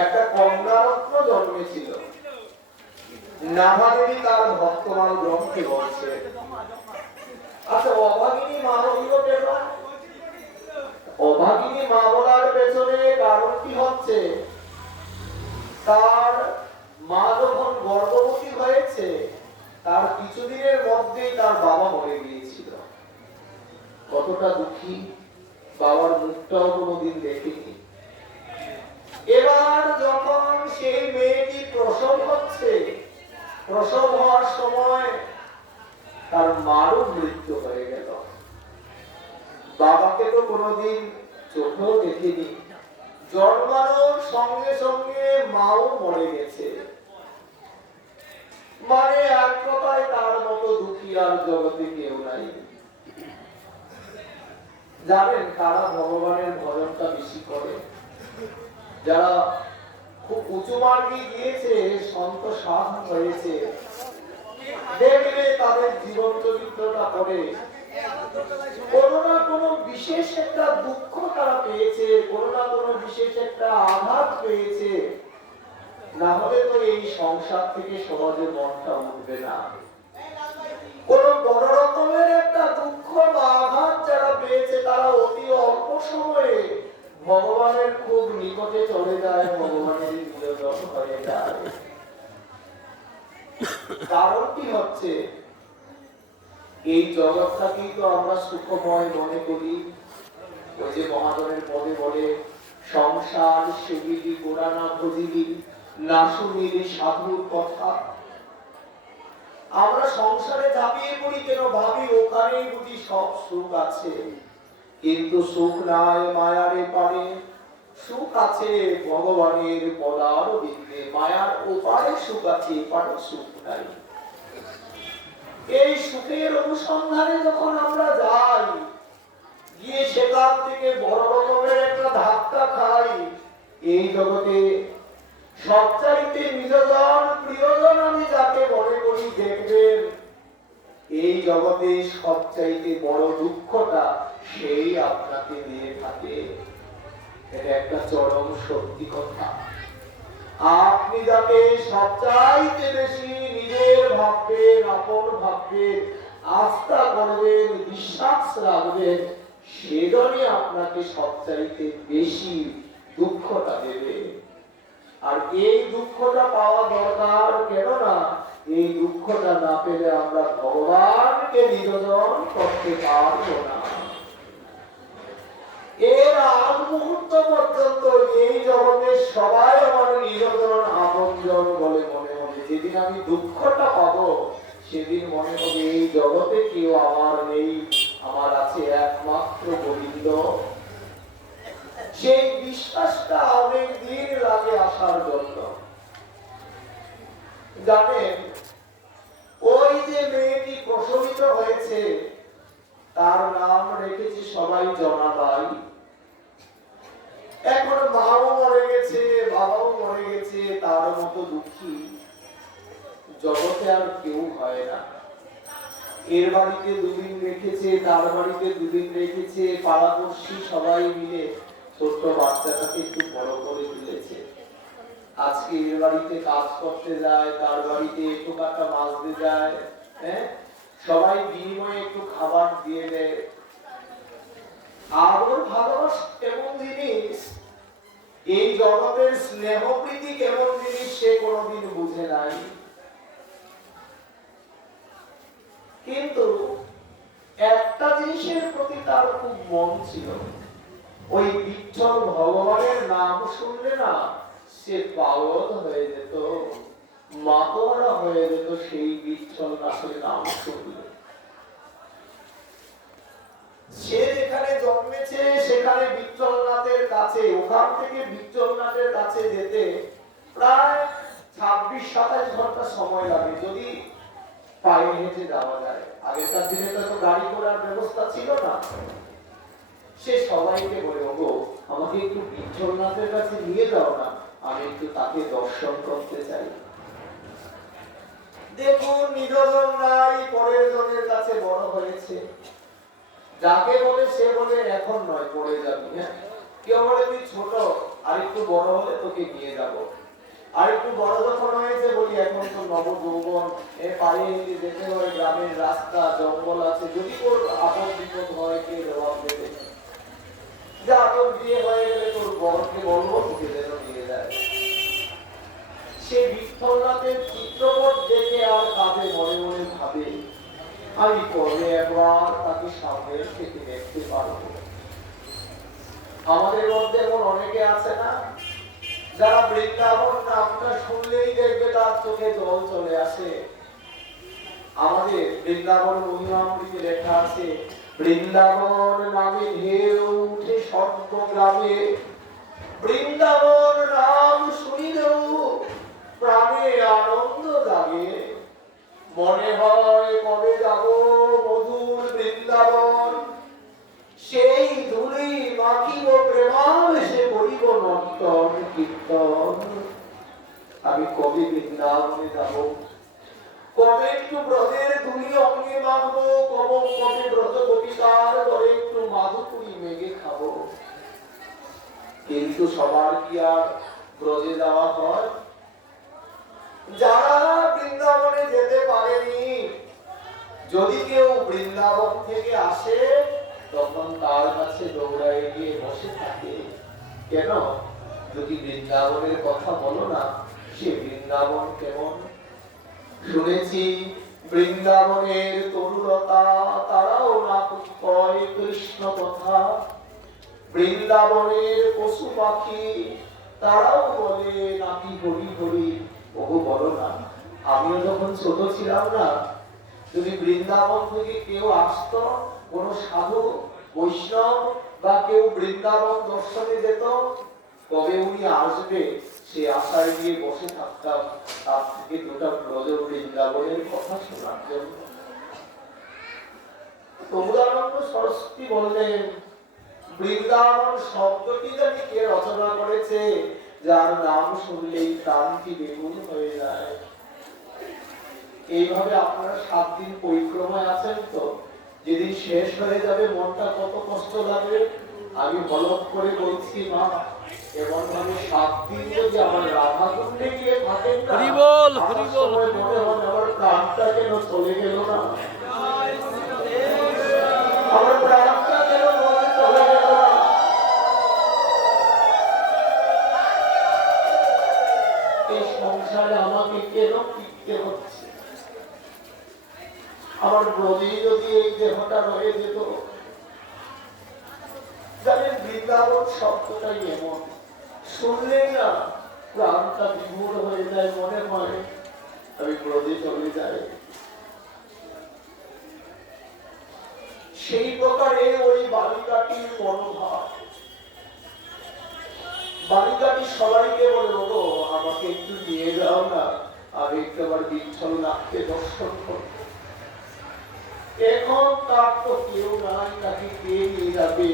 একটা কন্যারত্ন জন্মেছিল। নাভাদেবী তার ভক্তমাল গ্রন্থে বলছে। আচ্ছা, অভাগিনী মা হইল কেন? অভাগিনী মা বলার পেছনে কারণটি হচ্ছে, তার মা যখন গর্ভবতী হয়েছে, তার কিছুদিনের মধ্যেই তার বাবা মরে গিয়েছিল। কতটা দুঃখী, বাবার মুখটাও কোনোদিন দেখেনি। এবার যখন সেই মেয়েটি প্রসব হচ্ছে, প্রসব হওয়ার সময় তার মারও মৃত্যু হয়ে গেল। বাবাকে তো কোনোদিন চোখেও দেখিনি, জন্মানোর সঙ্গে সঙ্গে মাও মরে গেছে। মানে এক কথায় তার মতো দুঃখী আর জগতে কেউ নাই। জানেন কারা ভগবানের ভজনটা বেশি করে? যারা খুব উঁচু মার্গে গিয়েছে, সন্ত সাধু হয়েছে, দেখলে তাদের জীবন চরিত্রটা পড়ে কোনো না কোনো বিশেষ একটা দুঃখ তারা পেয়েছে, কোনো না কোনো বিশেষ একটা আঘাত পেয়েছে, না হলে তো এই সংসার থেকে সমাজের মনটা উঠবে না। বড় রকমের একটা দুঃখ বা আঘাত যারা পেয়েছে তারা অতি অল্প সময়ে ভগবানের খুব নিকটে চলে যায়, ভগবানের নিয়োজন হয়ে যায়। কারণ কি হচ্ছে, এই জগৎটাকেই তো আমরা সুখময় মনে করি। ওই যে মহাজনের পদে বলে, সংসার সেবিলি গোড়ানা ভজিলি না শুনিলি সাধুর কথা। আমরা সংসারে ঝাঁপিয়ে পড়ি কেন, ভাবি ওখানেই বুঝি সব সুখ আছে। কিন্তু সুখ নাই মায়ারে পারে, সুখ আছে ভগবানের পদার বিন্দে। মায়ার ওপারে সুখ আছে, এপারে সুখ নাই। এই সুখের অনুসন্ধানে যখন আমরা যাই, গিয়ে সেখান থেকে বড় রকমের একটা ধাক্কা খাই। এই জগতে সবচাইতে নিজজন প্রিয়জন আমি যাকে মনে করি, দেখবেন এই জগতে সবচাইতে বড় দুঃখটা সেই আপনাকে দিয়ে থাকে। এটা একটা চরম সত্যি কথা। আপনি যাকে সবচাইতে বেশি নিজের ভাববেন, আপন ভাববেন, আস্থা করবেন, বিশ্বাস রাখবেন, সেজনই আপনাকে সবচাইতে বেশি দুঃখটা দেবে। আর এই দুঃখটা পাওয়া দরকার, কেননা এই দুঃখটা না পেলে আমরা ভগবানকে নিবেদন করতে পারবো না। এর আগ মুহূর্ত পর্যন্ত এই জগতের সবাই আমার নিবেদন আপনজন বলে মনে হবে। যেদিন আমি দুঃখটা পাবো, সেদিন মনে হবে এই জগতে কেউ আমার নেই, আমার আছে একমাত্র গোবিন্দ। সেই বিশ্বাসটা অনেক দিন লাগে আসার জন্য। জানেন, ওই যে মেয়েটি প্রসবিত হয়েছে, তার নাম রেখেছে সবাই জনাবাই। এখন মাও মরে গেছে, বাবাও মরে গেছে, তার মতো দুঃখী জগতে আর কেউ হয় না। এর বাড়িতে দুদিন রেখেছে, তার বাড়িতে দুদিন রেখেছে, পাড়াপড়শি সবাই মিলে ছোট্ট বাচ্চাটাকে একটু বড় করে তুলেছে। আজকে এর বাড়িতে কাজ করতে যায়, তার বাড়িতে একটু কাটা মাছ দিয়ে যায়, হ্যাঁ, সবাই বিনিময়ে একটু খাবার দিয়ে দেয়। আদর ভালোবাসা কেমন জিনিস, এই জগতের স্নেহ প্রীতি কেমন জিনিস, সে কোনোদিন বুঝে নাই। কিন্তু একটা জিনিসের প্রতি তার খুব মন ছিল, ওই বিঠল ভগবানের নাম শুনলে না সে পাগল হয়ে যেত, মাতোয়ারা হয়ে যেত সেই বিঠল নাথের নাম শুনলে। সে যেখানে জন্মেছে সেখানে বিঠলনাথের কাছে, ওখান থেকে বিঠলনাথের কাছে যেতে প্রায় 26-27 ঘন্টা সময় লাগে, যদি পায়ে হেঁটে যাওয়া যায়। আগেকার দিনে তো গাড়ি ঘোড়ার ব্যবস্থা ছিল না। সে সবাইকে বলে, ওগো আমাকে একটু বিঠলনাথের কাছে নিয়ে যাও না, আমি একটু তাকে দর্শন করতে চাই। দেখুন, নিজজন নাই, পরের জনের কাছে বড় হয়েছে। যাকে বলে সে বলে এখন নয়, পড়ে যাবি। হ্যাঁ, কেউ বলে তুই ছোট, আর একটু বড় হলে তোকে নিয়ে যাব। আর একটু বড় যখন হয়েছে বলি এখন তো নব যৌবন, এর পায়ে হেঁটে যেতে হয়, গ্রামের রাস্তা জঙ্গল আছে, যদি তোর আপদ বিপদ হয় কে জবাব দেবে। যা তোর বিয়ে হয়ে গেলে তোর বরকে বলবো তোকে যেন নিয়ে যায়। সে বিঠলনাথের চিত্রপট দেখে আর কাঁধে মনে মনে ভাবে, আমি কবে একবার তাকে সামনের থেকে দেখতে পারবো। আমাদের মধ্যে এমন অনেকে আছে না, যারা বৃন্দাবন নামটা শুনলেই দেখবে তার চোখে জল চলে আসে। আমাদের বৃন্দাবন মহিমামৃতে লেখা আছে, বৃন্দাবন নামে ঢেউ উঠে সর্বগ্রামে, বৃন্দাবন নাম শুনিলেও প্রাণে আনন্দ জাগে। মনে হয় কবে যাব মধুর বৃন্দাবন, সেই ধুলি মাখিব প্রেমাবেশে করিব নর্তন কীর্তন। আমি কবে বৃন্দাবনে যাব, কবে একটু ব্রজের ধুলি অঙ্গে মাখবো, কবে ব্রজ কবিতার ধরে একটু মাধুপুরি মেঘে খাবো। কিন্তু সবার কি আর ব্রজে যাওয়া হয়? যারা বৃন্দাবনে যেতে পারেনি, যদি কেউ বৃন্দাবন থেকে আসে তখন তার কাছে দৌড়ায় গিয়ে বসে থাকে। কেন? যদি বৃন্দাবনের কথা বলো না, সে বৃন্দাবন কেমন শুনেছি। বৃন্দাবনের তরুলতা তারাও না কয় কৃষ্ণ কথা। বৃন্দাবনের পশু পাখি তারাও বলে নাকি হরি হরি। ওগো বলো না, আমিও যখন ছোট ছিলাম না, যদি বৃন্দাবন থেকে কেউ আসতো, কোন সাধু বৈষ্ণব বা কেউ বৃন্দাবন দর্শনে যেত, কবে উনি আসবে সে আশায় গিয়ে বসে থাকতাম তার থেকে দুটা ব্রজ বৃন্দাবনের কথা শোনার জন্য। প্রভুদানন্দ সরস্বতী বললেন, বৃন্দাবন শব্দটি জানি কে রচনা করেছে, যার নাম শুনলেই প্রাণটি বেগুন হয়ে যায়। এইভাবে আপনারা 7 দিন পরিক্রমায় আছেন তো, যেদিন শেষ হয়ে যাবে মনটা কত কষ্ট লাগবে। আমি হলক করে বলছি মা, এমন ভাবে 7 দিন যদি আমার রাধা কুণ্ডে গিয়ে থাকেন না, হরি বল, আমার হরি বল, সময় হরি মনে বল। হয় আমার প্রাণটা কেন চলে গেল না, আমার প্রাণটা কেন মনে চলে গেল না। এই সংসারে আমাকে কেন টিকতে হচ্ছে? আমার ব্রজে যদি এই দেহটা রয়ে যেত। জানেন, বৃন্দাবন শব্দটাই এমন, শুনলেই না প্রাণটা বিমূঢ় হয়ে যায়, মনে হয় আমি ব্রজে চলে যাই। সেই প্রকারে ওই বালিকাটির মনোভাব। বালিকাটি সবাইকে বলে, ওগো আমাকে একটু নিয়ে যাও না, আমি একটু আবার বিচ্ছল নাককে দর্শন করব। এখন তার তো কেউ নাই, তাকে কে নিয়ে যাবে?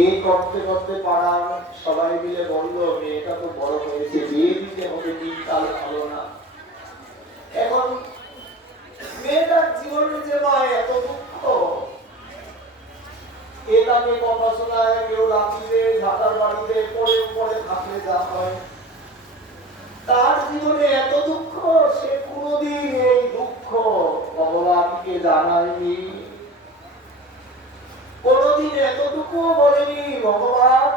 এই করতে করতে পাড়ার সবাই মিলে বললো, মেয়েটা তো বড় হয়েছে, বিয়ে দিতে হবে, দিনকাল ভালো না। এখন মেয়েটার জীবনে যে মা এত দুঃখ, কে তাকে কথা শোনায়, কেউ রাত্রিতে ঝাঁটার বাড়িতে পড়ে পড়ে থাকলে যা হয়, তার জীবনে এত দুঃখ, সে কোনদিন এই দুঃখ ভগবানকে জানায়নি, কোনদিন এতটুকু বলেনি, ভগবান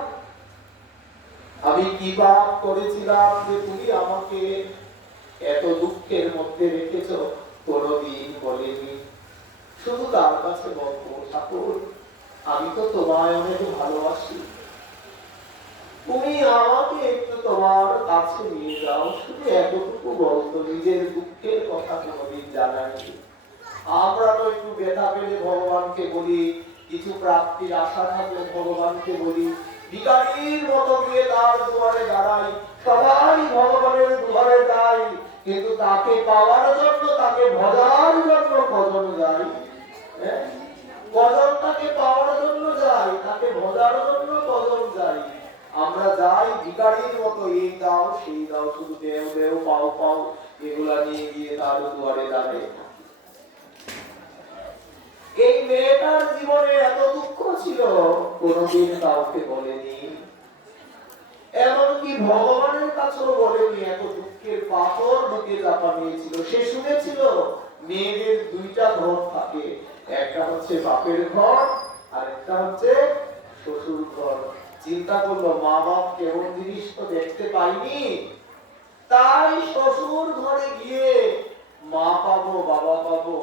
আমি কি পাপ করেছিলাম যে তুমি আমাকে এত দুঃখের মধ্যে রেখেছো, কোনদিন বলেনি। শুধু তার কাছে বলবো, ঠাকুর আমি তো তোমায় অনেক ভালোবাসি, তুমি আমাকে একটু তোমার কাছে নিয়ে যাও, শুধু এতটুকু বলতো, নিজের দুঃখের কথা কোনদিন জানায়নি। আমরা তো একটু ব্যথা পেলে ভগবানকে বলি, কিছু প্রাপ্তির আশা থাকলে ভগবানকে বলি, ভিখারির মতো গিয়ে তার দুয়ারে দাঁড়াই। সবাই ভগবানের দুয়ারে যায়, কিন্তু তাকে পাওয়ার জন্য, তাকে ভজার জন্য কজন যায়? কজন তাকে পাওয়ার জন্য যায়, তাকে ভজার জন্য কজন যায়? আমরা যাই ভিখারির মতো, এই দাও সেই দাও, শুধু দেও দেও পাও পাও, এগুলা নিয়ে গিয়ে তার দুয়ারে দাঁড়ায়। এই মেয়েটার জীবনে এত দুঃখ ছিল, কোনদিন কাউকে বলেনি, এমনকি ভগবানের কাছেও বলেনি। এত দুঃখের পাথর বুকে চাপা নিয়েছিল। সে শুনেছিল মেয়েদের 2টা ঘর থাকে, একটা হচ্ছে বাপের ঘর আর একটা হচ্ছে শ্বশুর ঘর। চিন্তা করলো, মা বাপ কেমন জিনিস তো দেখতে পাইনি, তাই শ্বশুর ঘরে গিয়ে মা পাবো বাবা পাবো,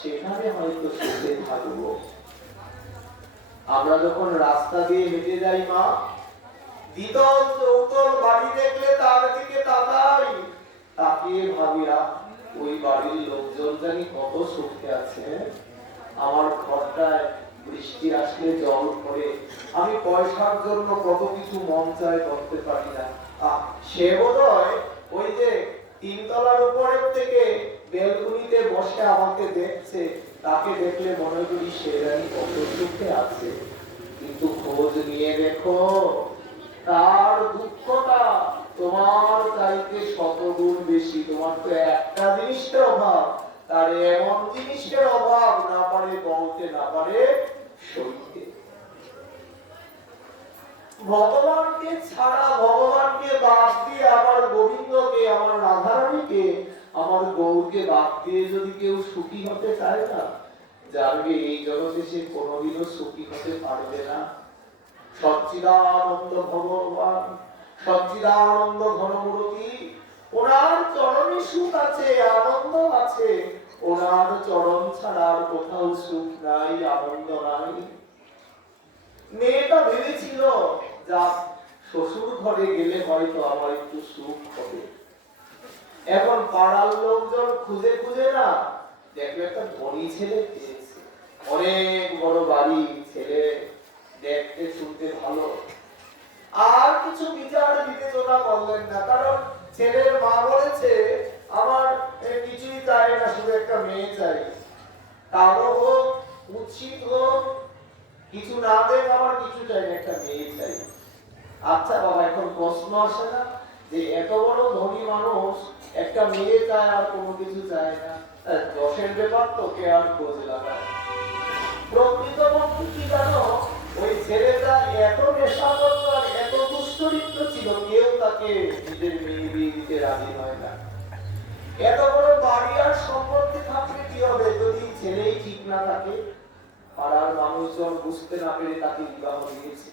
সেখানে হয়তো সুখে থাকবো। আমরা যখন রাস্তা দিয়ে হেঁটে যাই মা, দ্বিতল চৌতল বাড়ি দেখলে তার দিকে তাকাই, তাকিয়ে ভাবিয়া ওই বাড়ির লোকজন জানি কত সুখে আছে। আমার ঘরটায় বৃষ্টি আসলে জল পড়ে, আমি পয়সার জন্য কত কিছু মন চায় করতে পারি না। সে বোধহয় ওই যে 3 তলার উপরের থেকে বেলকুনিতে বসে আমাকে দেখছে, তাকে দেখলে মনে করি সে জানি কত সুখে আছে। কিন্তু খোঁজ নিয়ে দেখো, তার দুঃখটা তোমার চাইতে 100 গুণ বেশি। তোমার তো একটা জিনিসের অভাব, তার এমন জিনিসের অভাব, না পারে বলতে, না পারে সইতে। ভগবানকে ছাড়া, ভগবানকে বাদ দিয়ে আমার গোবিন্দকে, আমার রাধারানীকে আমার বউকে বাদ দিয়ে যদি কেউ সুখী হতে চায় না, জানবে এই জগতে সে কোনোদিনও সুখী হতে পারবে না। সচ্চিদানন্দ ভগবান, সচ্চিদানন্দ ঘনমূর্তি, ওনার চরণে সুখ আছে, আনন্দ আছে। ওনার চরণ ছাড়া আর কোথাও সুখ নাই, আনন্দ নাই। মেয়েটা ভেবেছিল যা শ্বশুর ঘরে গেলে হয়তো আমার একটু সুখ হবে। এখন পাড়ার লোকজন খুঁজে খুঁজে না দেখবে একটা ধনী ছেলে পেয়েছে, অনেক বড় বাড়ি, ছেলে দেখতে শুনতে ভালো। আর কিছু বিচার বিবেচনা করলেন না, কারণ ছেলের মা বলেছে আমার কিছুই চাই না, শুধু একটা মেয়ে চাই। কালো হোক, উচিত হোক, কিছু না দেখ, আমার কিছু চাই না, একটা মেয়ে চাই। আচ্ছা বাবা, এখন প্রশ্ন আসে না যে এত বড় ধনী মানুষ একটা মেয়ে চায় আর কোনো কিছু চায় না, দোষের ব্যাপার তো, কে আর খোঁজ লাগায়? প্রকৃত বস্তু কি জানো, ওই ছেলেটা এত নেশা করতো আর এত দুশ্চরিত্র ছিল, কেউ তাকে নিজের মেয়ে বিয়ে দিতে রাজি হয় না। এত বড় বাড়ি আর সম্পত্তি থাকলে কি হবে যদি ছেলেই ঠিক না থাকে? পাড়ার মানুষজন বুঝতে না পেরে তাকে বিবাহ দিয়েছে।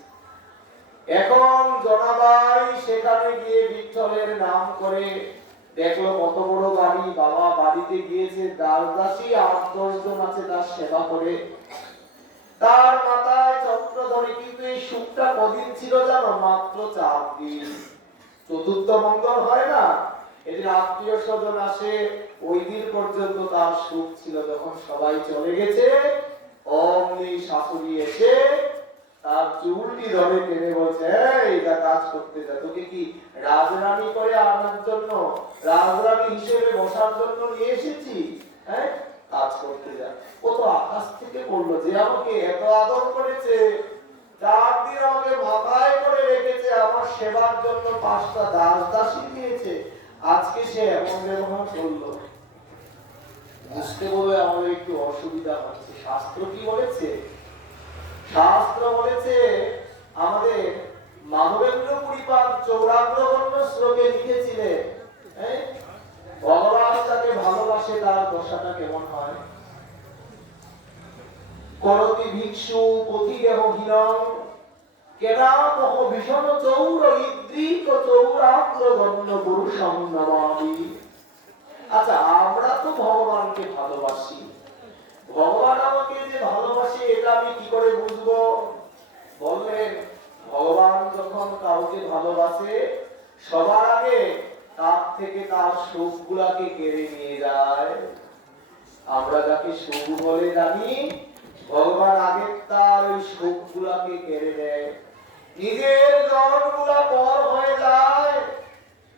এখন জনাবাই সেখানে গিয়ে বিঠ্ঠলের নাম করে দেখলো কত বড় বাড়ি, বাবা বাড়িতে গিয়েছে, দাসদাসী ৮-১০ জন আছে তার সেবা করে, তার মাথায় চক্র ধরে। কিন্তু এই সুখটা কদিন ছিল জানো? মাত্র ৪ দিন। চতুর্থ মঙ্গল হয় না, এদিন আত্মীয় স্বজন আসে, ওই দিন পর্যন্ত তার সুখ ছিল। যখন সবাই চলে গেছে, অমনি শাশুড়ি এসে তার চুলটি ধরে টেনে বলছে, এইটা কাজ করতে যা, তোকে কি রাজরানী করে আনার জন্য, রাজরানী হিসেবে বসার জন্য নিয়ে এসেছি? হ্যাঁ, কাজ করতে যা। ও তো আকাশ থেকে বললো যে আমাকে এত আদর করেছে, ৪ দিন আমাকে মাথায় করে রেখেছে, আমার সেবার জন্য ৫টা দাসদাসী দিয়েছে, আজকে সে এমন ব্যবহার করলো। বুঝতে বলে আমাদের একটু অসুবিধা হচ্ছে। শাস্ত্র কি বলেছে? শাস্ত্র বলেছে, আমাদের মাধবেন্দ্র পুরীপাদ চৌরাগ্রবর্ণ শ্লোকে লিখেছিলেন, ভগবান যাকে ভালোবাসে তার দশাটা কেমন হয়। করতি ভিক্ষু পতিদেহ হীনং কেনামহ ভীষণ চৌর ইদ্রিক চৌরাগ্রবর্ণ পুরুষং নমামি। আচ্ছা, আমরা তো ভগবানকে ভালোবাসি, ভগবান আমাকে যে ভালোবাসে এটা আমি কি করে বুঝবো? বললেন, ভগবান যখন কাউকে ভালোবাসে সবার আগে তার থেকে তার সুখ গুলাকে কেড়ে নিয়ে যায়। আমরা যাকে সুখ বলে জানি, ভগবান আগে তার ওই সুখ গুলাকে কেড়ে নেয়। নিজের জন গুলা পর হয়ে যায়।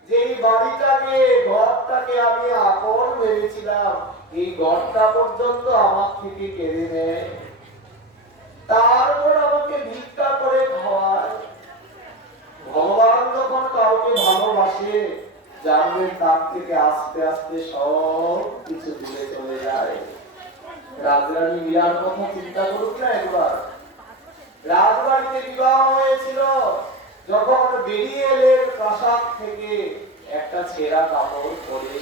যেই বাড়িটাকে, ঘরটাকে আমি আপন ভেবেছিলাম, এই ঘরটা পর্যন্ত আমার থেকে কেড়ে নেয়। তারপর আমাকে ভিক্ষা করে খাওয়ায়। ভগবান যখন কাউকে ভালোবাসে, জানবে তার থেকে আস্তে আস্তে সব কিছু দূরে চলে যায়। রাজরানী মীরার কথা চিন্তা করুক না একবার। রাজবাড়িতে বিবাহ হয়েছিল, যখন বেরিয়ে এলেন প্রাসাদ থেকে একটা ছেঁড়া কাপড় পরে,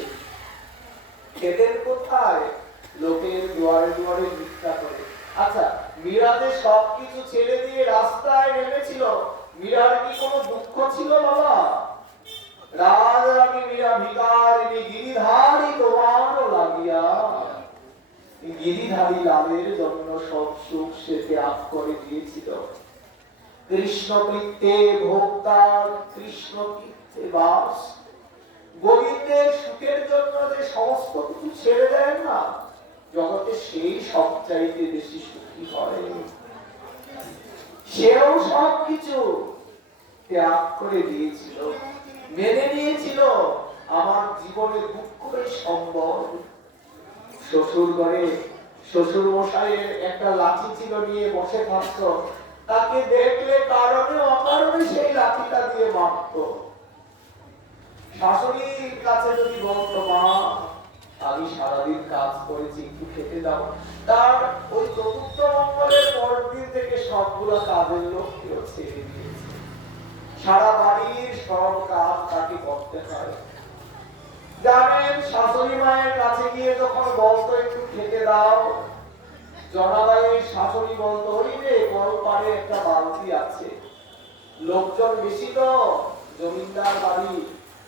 খেতেন কোথায়? লোকের দুয়ারে দুয়ারে ভিক্ষা করে। আচ্ছা, মীরা যে সবকিছু ছেড়ে দিয়ে রাস্তায় নেমেছিল, মীরার কি কোনো দুঃখ ছিল বাবা? রাজরানী মীরা ভিখারিণী গিরিধারী তোমার লাগিয়া, গিরিধারী লালের জন্য সব সুখ সে ত্যাগ করে দিয়েছিল। কৃষ্ণ কৃত্যে ভোক্তা, কৃষ্ণ কৃত্যে বাস। গোবিন্দের সুখের জন্য যে সমস্ত কিছু ছেড়ে দেন না জগতে, সেই সবচাইতে বেশি সুখী হয়। সেও সবকিছু ত্যাগ করে দিয়েছিল, মেনে নিয়েছিল। আমার জীবনে দুঃখের সম্বল। শ্বশুর ঘরে শ্বশুর মশাইয়ের একটা লাঠি ছিল, নিয়ে বসে থাকতো, তাকে দেখলে কারণে অকারণে সেই লাঠিটা দিয়ে মারত। শাশুড়ির কাছে যদি বলতো, মা আমি সারাদিন কাজ করেছি, একটু খেতে দাও, তার ওই চতুর্থ মঙ্গলের পরের দিন থেকে সবগুলো কাজের লোক কেউ ছেড়ে দিয়েছে। সারা বাড়ির সব কাজ তাকে করতে হয়। জানেন শাশুড়ি মায়ের কাছে গিয়ে যখন বলতো একটু খেতে দাও, জনাবাইয়ের শাশুড়ি বলতো ওই রে কল পাড়ে একটা বালতি আছে, লোকজন বেশি তো, জমিদার বাড়ি,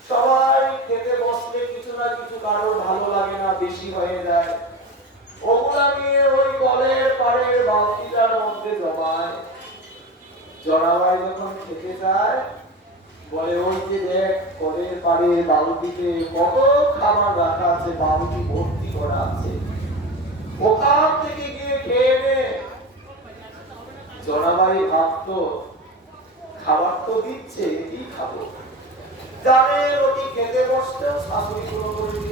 সবাই খেতে বসলে কিছু না কিছু কারোর ভালো লাগে না, বেশি হয়ে যায়, ওগুলা নিয়ে ওই কলের পাড়ের বালতিটার মধ্যে জমায়। জনাবাই যখন খেতে যায় বলে ওই যে দেখ কলের পাড়ের বালতিতে কত খাবার রাখা আছে, বালতি ভর্তি করা আছে, ওখান থেকে গিয়ে খেয়ে নে। জনাবাই ভাবতো খাবার তো দিচ্ছে, কি খাবো। জানের ওটি খেতে বসতেও শাশুড়ি কোনো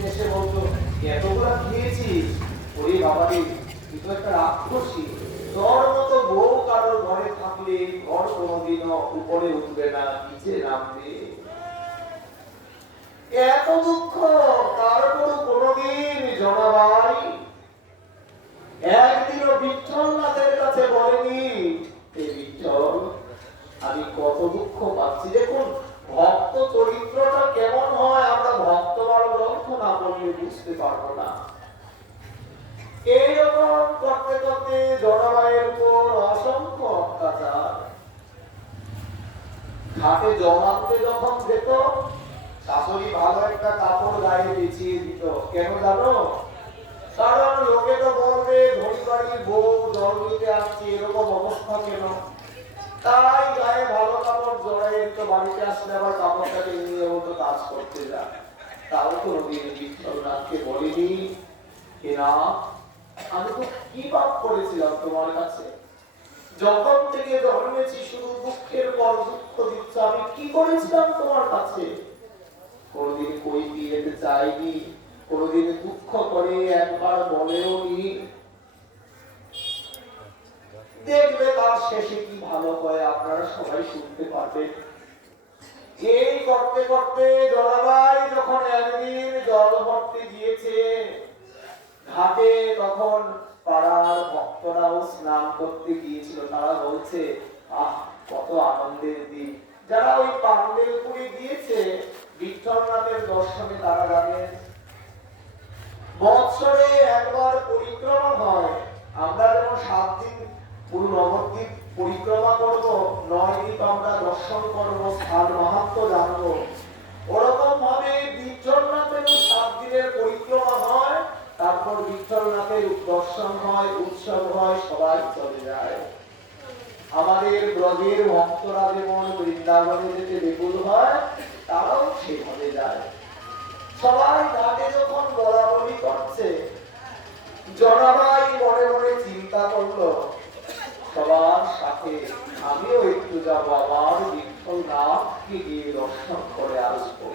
এসে বলতো এতগুলা খেয়েছিস, ওরে বাবারে তুই তো একটা রাক্ষসী, তোর মতো বউ কারোর ঘরে থাকলে ঘর কোনোদিনও উপরে উঠবে না, নিচে নামবে। এত দুঃখ তারপর কোনোদিন জনাবাই একদিনও বিঠ্ঠলনাথের কাছে বলেনি এ বিঠ্ঠল আমি কত দুঃখ পাচ্ছি। দেখুন ভক্ত চরিত্রটা কেমন হয় আমরা ভক্তবার গ্রন্থ না পড়লে বুঝতে পারবো না। এইরকম করতে করতে জনাবাইয়ের উপর অসংখ্য অত্যাচার। ঘাটে জল আনতে যখন যেত শাশুড়ি ভালো একটা কাপড় গায়ে বিছিয়ে দিত, কেন জানো? কারণ লোকে তো বলবে ধনী বাড়ির বউ জল নিতে আসছে, এরকম অবস্থা কেন? তাই গায়ে ভালো কাপড় জড়াই দিত, বাড়িতে আসলে আবার কাপড়টাকে নিয়ে হতো কাজ করতে যায়। তাও কোনোদিন বিঠ্ঠলনাথকে বলিনি এরা আমি তো কি পাপ করেছিলাম তোমার কাছে, যখন থেকে জন্মেছি শুধু দুঃখের পর দুঃখ দিচ্ছ, আমি কি করেছিলাম তোমার কাছে? কোনদিন কই দিয়ে চাইনি, কোনদিন দুঃখ করে একবার বলেও নি। দেখবে তার শেষে কি ভালো হয় আপনারা সবাই শুনতে পারবেন। এই করতে করতে জনাবাই যখন একদিন জল ভরতে গিয়েছে ঘাটে, তখন পাড়ার ভক্তরাও স্নান করতে গিয়েছিল। তারা বলছে আহ কত আনন্দের দিন। যারা ওই পান্ডের উপরে গিয়েছে বিঠ্ঠলনাথের দর্শনে তারা জানেন বৎসরে একবার পরিক্রমা হয়। আমরা যেমন 7 দিন পুরো নবদ্বীপ পরিক্রমা করব, 9 দ্বীপ আমরা দর্শন করব, স্থান মাহাত্ম্য জানবো, ওরকম ভাবে বিঠ্ঠলনাথের 7 দিনের পরিক্রমা হয়, তারপর বিঠ্ঠলনাথের দর্শন হয়, উৎসব হয়, সবাই চলে যায়। আমাদের ব্রজের ভক্তরা যেমন বৃন্দাবনে যেতে বিপুল হয়, তারাও সেভাবে যায়। সবাই ঘাটে যখন বলাবলি করছে জনাবাই মনে মনে চিন্তা করলো সবার সাথে আমিও একটু যাবো, আবার বিঠ্ঠলনাথকে গিয়ে দর্শন করে আসবো।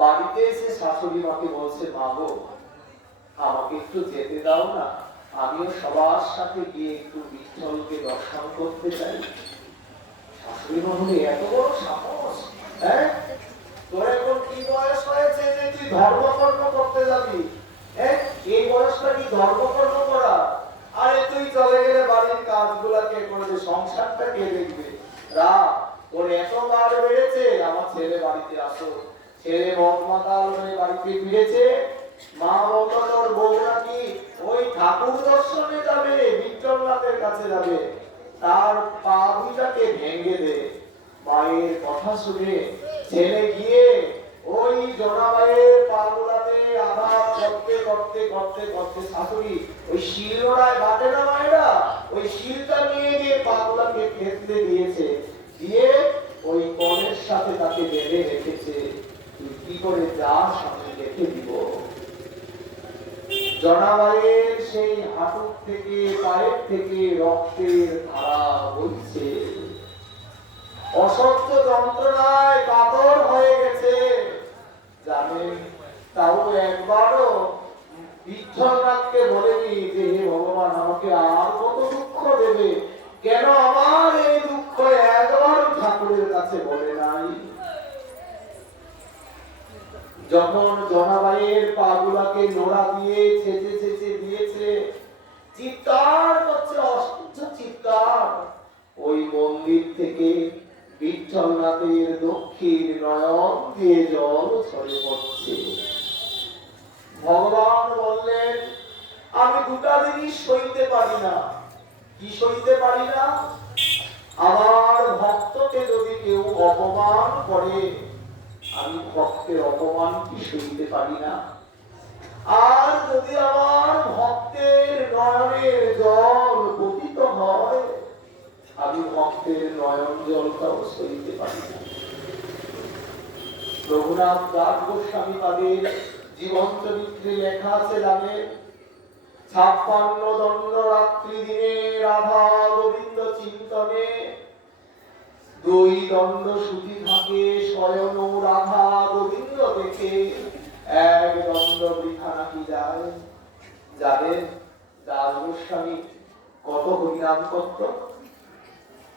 বাড়িতে এসে শাশুড়ি মাকে বলছে মা গো আমাকে একটু যেতে দাও না, আমিও সবার সাথে গিয়ে একটু বিঠ্ঠলকে দর্শন করতে চাই। শাশুড়ি মা বলে এত বড় সাহস, হ্যাঁ তোর এখন কি বয়স হয়েছে যে তুই ধর্মকর্ম করতে যাবি? এই বয়সটা কি ধর্মকর্ম করা? আরে তুই চলে গেলে বাড়ির কাজগুলা কে করবে, সংসারটা কে দেখবে? রাত তোর এত বার বেড়েছে, আমার ছেলে বাড়িতে আসো। ছেলে মতমাতাল হয়ে বাড়িতে ফিরেছে, মা বলল তোর বউ নাকি ওই ঠাকুর দর্শনে যাবে, বিঠ্ঠলনাথের কাছে যাবে, তার পা দুইটাকে ভেঙে দে। মায়ের কথা শুনে ছেলে গিয়ে ওই জনাবাইয়ের পা গুলাতে আঘাত করতে করতে করতে করতে শাশুড়ি ওই শিলনোড়ায় বাটে না মায়েরা, ওই শিলটা নিয়ে গিয়ে পা গুলাকে খেতে দিয়েছে, দিয়ে ওই কলের সাথে তাকে বেঁধে রেখেছে। তুই কি করে যাস আমি রেখে দিব। জনাবাইয়ের সেই হাঁটুর থেকে পায়ের থেকে রক্তের ধারা বইছে, অসহ্য যন্ত্রণায় কাতর হয়ে গেছে। জানেন তাও একবারও বিঠ্ঠলনাথকে বলেনি যে হে ভগবান আমাকে আর কত দুঃখ দেবে, কেন আমার এই দুঃখ একবারও ঠাকুরের কাছে বলে নাই। যখন জনাবাইয়ের পা গুলাকে নোড়া দিয়ে ছেঁচে ছেঁচে দিয়েছে, চিৎকার করছে, অসহ্য চিৎকার। ওই মন্দির থেকে বিঠ্ঠলনাথের দক্ষিণ নয়ন দিয়ে জল ঝরে পড়ছে। ভগবান বললেন, আমি দুটা জিনিস সইতে পারি না। কি সইতে পারি না? আমার ভক্তকে যদি কেউ অপমান করে, আমি ভক্তের অপমান কি সইতে পারি না। আর যদি আমার ভক্তের নয়নের জল পতিত হয়, আমি ভক্তের নয়ন জলটাও সইতে পারি না। রঘুনাথ দাস গোস্বামী তাদের জীবন চরিত্রে লেখা আছে, জানেন? 56 দণ্ড রাত্রি দিনে রাধা গোবিন্দ চিন্তনে, 2 দণ্ড সুতি থাকে শয়ন রাধা গোবিন্দ দেখে, 1 দণ্ড বৃথা নাকি যায়। জানেন দাস গোস্বামী কত হরিনাম করত?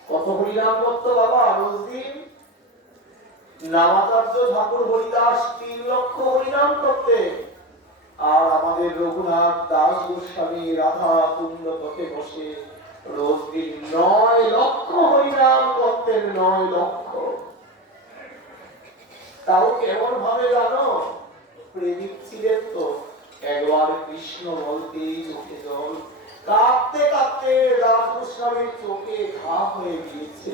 কত হরিনাম করত বাবা? রোজ দিন নামাচার্য ঠাকুর হরিদাস 3 লক্ষ হরিনাম করতে। আর আমাদের রঘুনাথ দাস গোস্বামী রাধা কুণ্ড তটে বসে রোজ দিন 9 লক্ষ হরিনাম করতেন। 9 লক্ষ। তাও কেমন ভাবে জানো? প্রেমিক ছিলেন তো। একবার কৃষ্ণ বলতেই চোখে জল, কাঁদতে কাঁদতে দাস গোস্বামীর চোখে ঘা হয়ে গিয়েছে।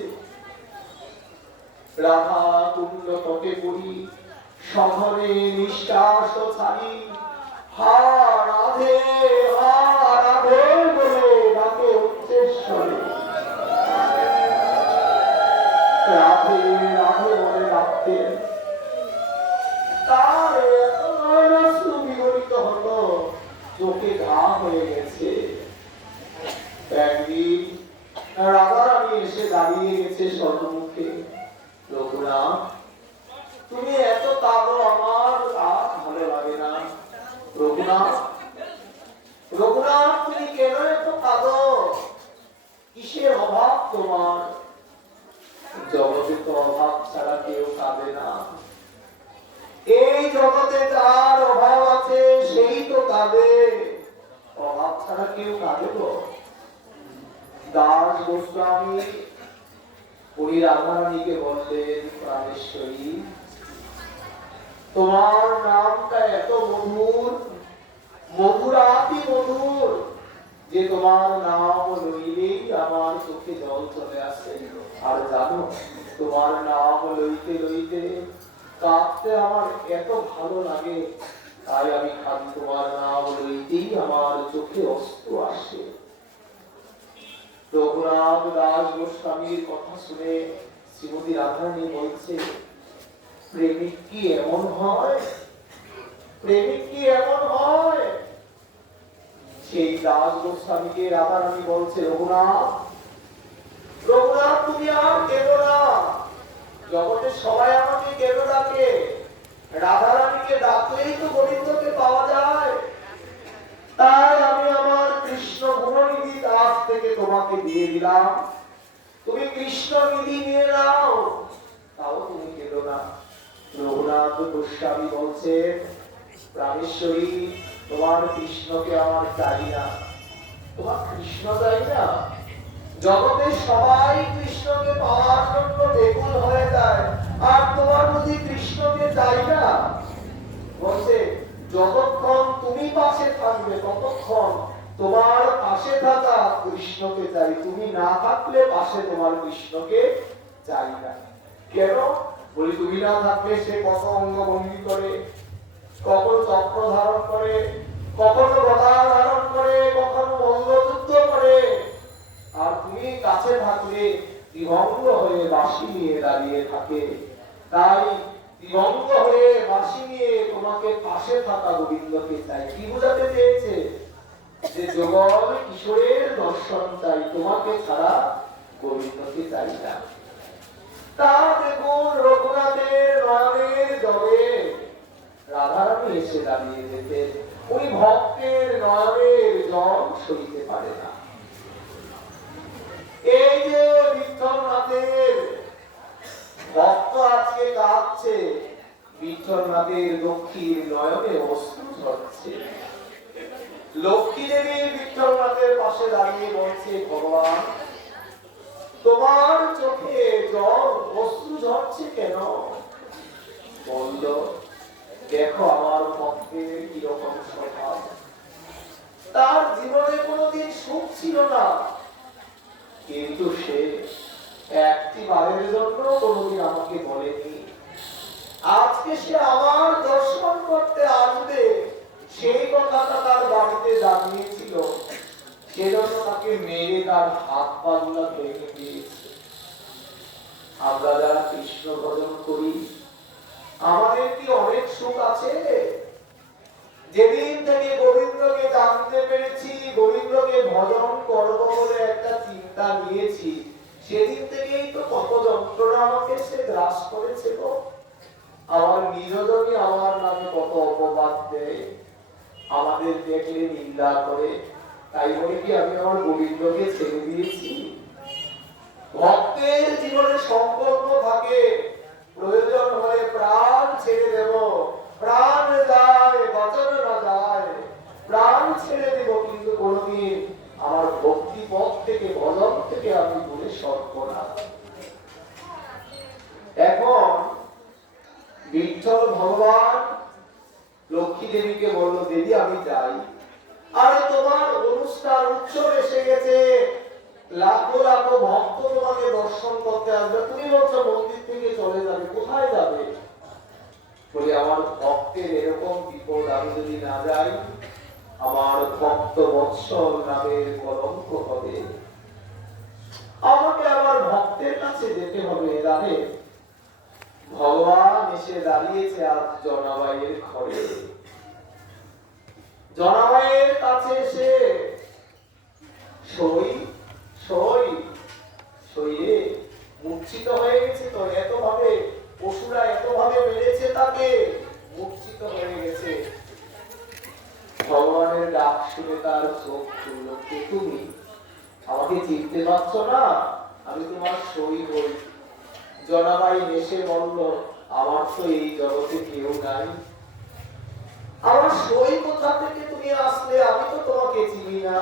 রাধা কুণ্ড তটে পড়ি সঘনে নিঃশ্বাস ছাড়ি, হা রাধে বলে ডাকে উচ্চেশ্বরে। রাধে রাধে বলে ডাকতেন। তার এত নয়নাশ্রু বিগলিত হলো, চোখে ঘা হয়ে গেছে। একদিন রাধারানী এসে দাঁড়িয়ে গেছে স্বর্ণমুখে। রঘুনাথ, তুমি এত কাঁদো, আমার আর ভালো লাগে না। রঘুনাথ, রঘুনাথ, তুমি কেন এত কাঁদো? কিসের অভাব তোমার? জগতে তো অভাব ছাড়া কেউ কাঁদে না। এই জগতে যার অভাব আছে সেই তো কাঁদে, অভাব ছাড়া কেউ কাঁদে গো? দাস গোস্বামী উনি রাধারানীকে বললেন, প্রাণেশ্বরী, তোমার নামটা এত মধুর, মধুরাতি মধুর, যে তোমার নাম লইলেই আমার চোখে জল চলে আসে। আর জানো, তোমার নাম লইতে লইতে কাঁদতে আমার এত ভালো লাগে, তাই আমি খালি তোমার নাম লইতেই আমার চোখে অশ্রু আসে। রঘুনাথ দাস গোস্বামীর কথা শুনে শ্রীমতী রাধারানী বলছে, প্রেমিক কি এমন হয়? প্রেমিক কি এমন হয়? সেই দাস গোস্বামীকে রাধারানী বলছে, রঘুনাথ, রঘুনাথ, তুমি আর কেঁদো না। জগতে সবাই আমাকে কেন ডাকে? রাধারানীকে ডাকলেই তো গোবিন্দকে পাওয়া যায়। তাই আমি আমার কৃষ্ণ গুণনিধি দাস থেকে তোমাকে দিয়ে দিলাম, তুমি কৃষ্ণ নিধি নিয়ে নাও। তাও তুমি কেঁদো না। রঘুনাথ গোস্বামী বলছে, প্রাণেশ্বরী, তোমার কৃষ্ণকে আমার চাই না। তোমার কৃষ্ণ চাই না? জগতে সবাই কৃষ্ণকে পাওয়ার জন্য বেকুল হয়ে যায়, আর তোমার বুঝি কৃষ্ণকে চাই না? বলছে, যতক্ষণ তুমি পাশে থাকবে ততক্ষণ তোমার পাশে থাকা কৃষ্ণকে চাই, তুমি না থাকলে পাশে তোমার কৃষ্ণকে চাই না। কেন? বলি, তুমি না থাকলে সে কত অঙ্গ ভঙ্গি করে, কখনো চক্র ধারণ করে, কখনো গদা ধারণ করে, কখনো মল্লযুদ্ধ করে। আর তুমি কাছে থাকলে বিভঙ্গ হয়ে বাঁশি নিয়ে দাঁড়িয়ে থাকে। তাই বিভঙ্গ হয়ে বাঁশি নিয়ে তোমাকে পাশে থাকা গোবিন্দকে চাই। কি বোঝাতে চেয়েছে? যে যুগল কিশোরের দর্শন চাই, তোমাকে ছাড়া গোবিন্দকে চাই না। তা দেখুন, রঘুনাথের নয়নের জলে রাধারানী এসে দাঁড়িয়ে যেতেন। ওই ভক্তের নয়নের জল সইতে পারে না। এই যে বিঠ্ঠলনাথের ভক্ত আজকে কাঁদছে, বিঠ্ঠলনাথের দক্ষিণ নয়নে অশ্রু ঝরছে। লক্ষ্মী দেবী বিঠ্ঠলনাথের পাশে দাঁড়িয়ে বলছে, ভগবান, তোমার চোখে জল ঝরছে কেন? বলল, দেখো আমার ভক্তের কিরকম স্বভাব। তার জীবনে কোনোদিন সুখ ছিল না, কিন্তু সে একটি বারের জন্য কোনোদিন আমাকে বলেনি আজকে সে আমার দর্শন করতে আসবে। সেই কথাটা তার বাড়িতে জানিয়েছিল, সেজন্য তাকে মেরে তার হাত পা গুলা ভেঙে দিয়েছে। আমরা যারা কৃষ্ণ ভজন করি, আমাদের কি অনেক সুখ আছে? যেদিন থেকে গোবিন্দকে জানতে পেরেছি, গোবিন্দকে ভজন করব বলে একটা চিন্তা নিয়েছি, সেদিন থেকেই তো কত যন্ত্রণা আমাকে সে গ্রাস করেছে গো। আমার নিরজনী আমার নামে কত অপবাদ দেয়, আমাদের দেখলে নিন্দা করে। তাই বলে কি আমি আমার গোবিন্দকে ছেড়ে দিয়েছি? ভক্তের জীবনে সংকল্প থাকে, প্রয়োজন হলে প্রাণ ছেড়ে দেব, প্রাণ যায় বচন না যায়, প্রাণ ছেড়ে দেব, কিন্তু কোনদিন আমার ভক্তি পথ থেকে ভজন থেকে আমি দূরে সরব না। এখন বিঠ্ঠল ভগবান লক্ষ্মী দেবীকে বলল, দেবী আমি যাই। আরে তোমার অনুষ্ঠান উৎসব এসে গেছে, লাখো লাখো ভক্ত তোমাকে দর্শন করতে আসবে, তুমি বলছো মন্দির থেকে চলে যাবে, কোথায় যাবে? বলে আমার ভক্তের এরকম বিপদ, আমি যদি না যাই আমার ভক্ত বৎসল নামের কলঙ্ক হবে, আমাকে আমার ভক্তের কাছে যেতে হবে। জানে ভগবান এসে দাঁড়িয়েছে আজ জনাবাইয়ের ঘরে। জনাবাইয়ের কাছে এসে সই সই সইয়ে মূর্ছিত হয়ে গেছে। তো এত ভাবে পশুরা এত ভাবে মেরেছে তাকে, মূর্ছিত হয়ে গেছে। ভগবানের ডাক শুনে তার চোখ খুলল, কে তুমি? আমাকে চিনতে পারছো না? আমি তোমার সই হই। জনাবাই হেসে বলল, আমার তো এই জগতে কেউ নাই, আমার সই কোথা থেকে তুমি আসলে? আমি তো তোমাকে চিনি না।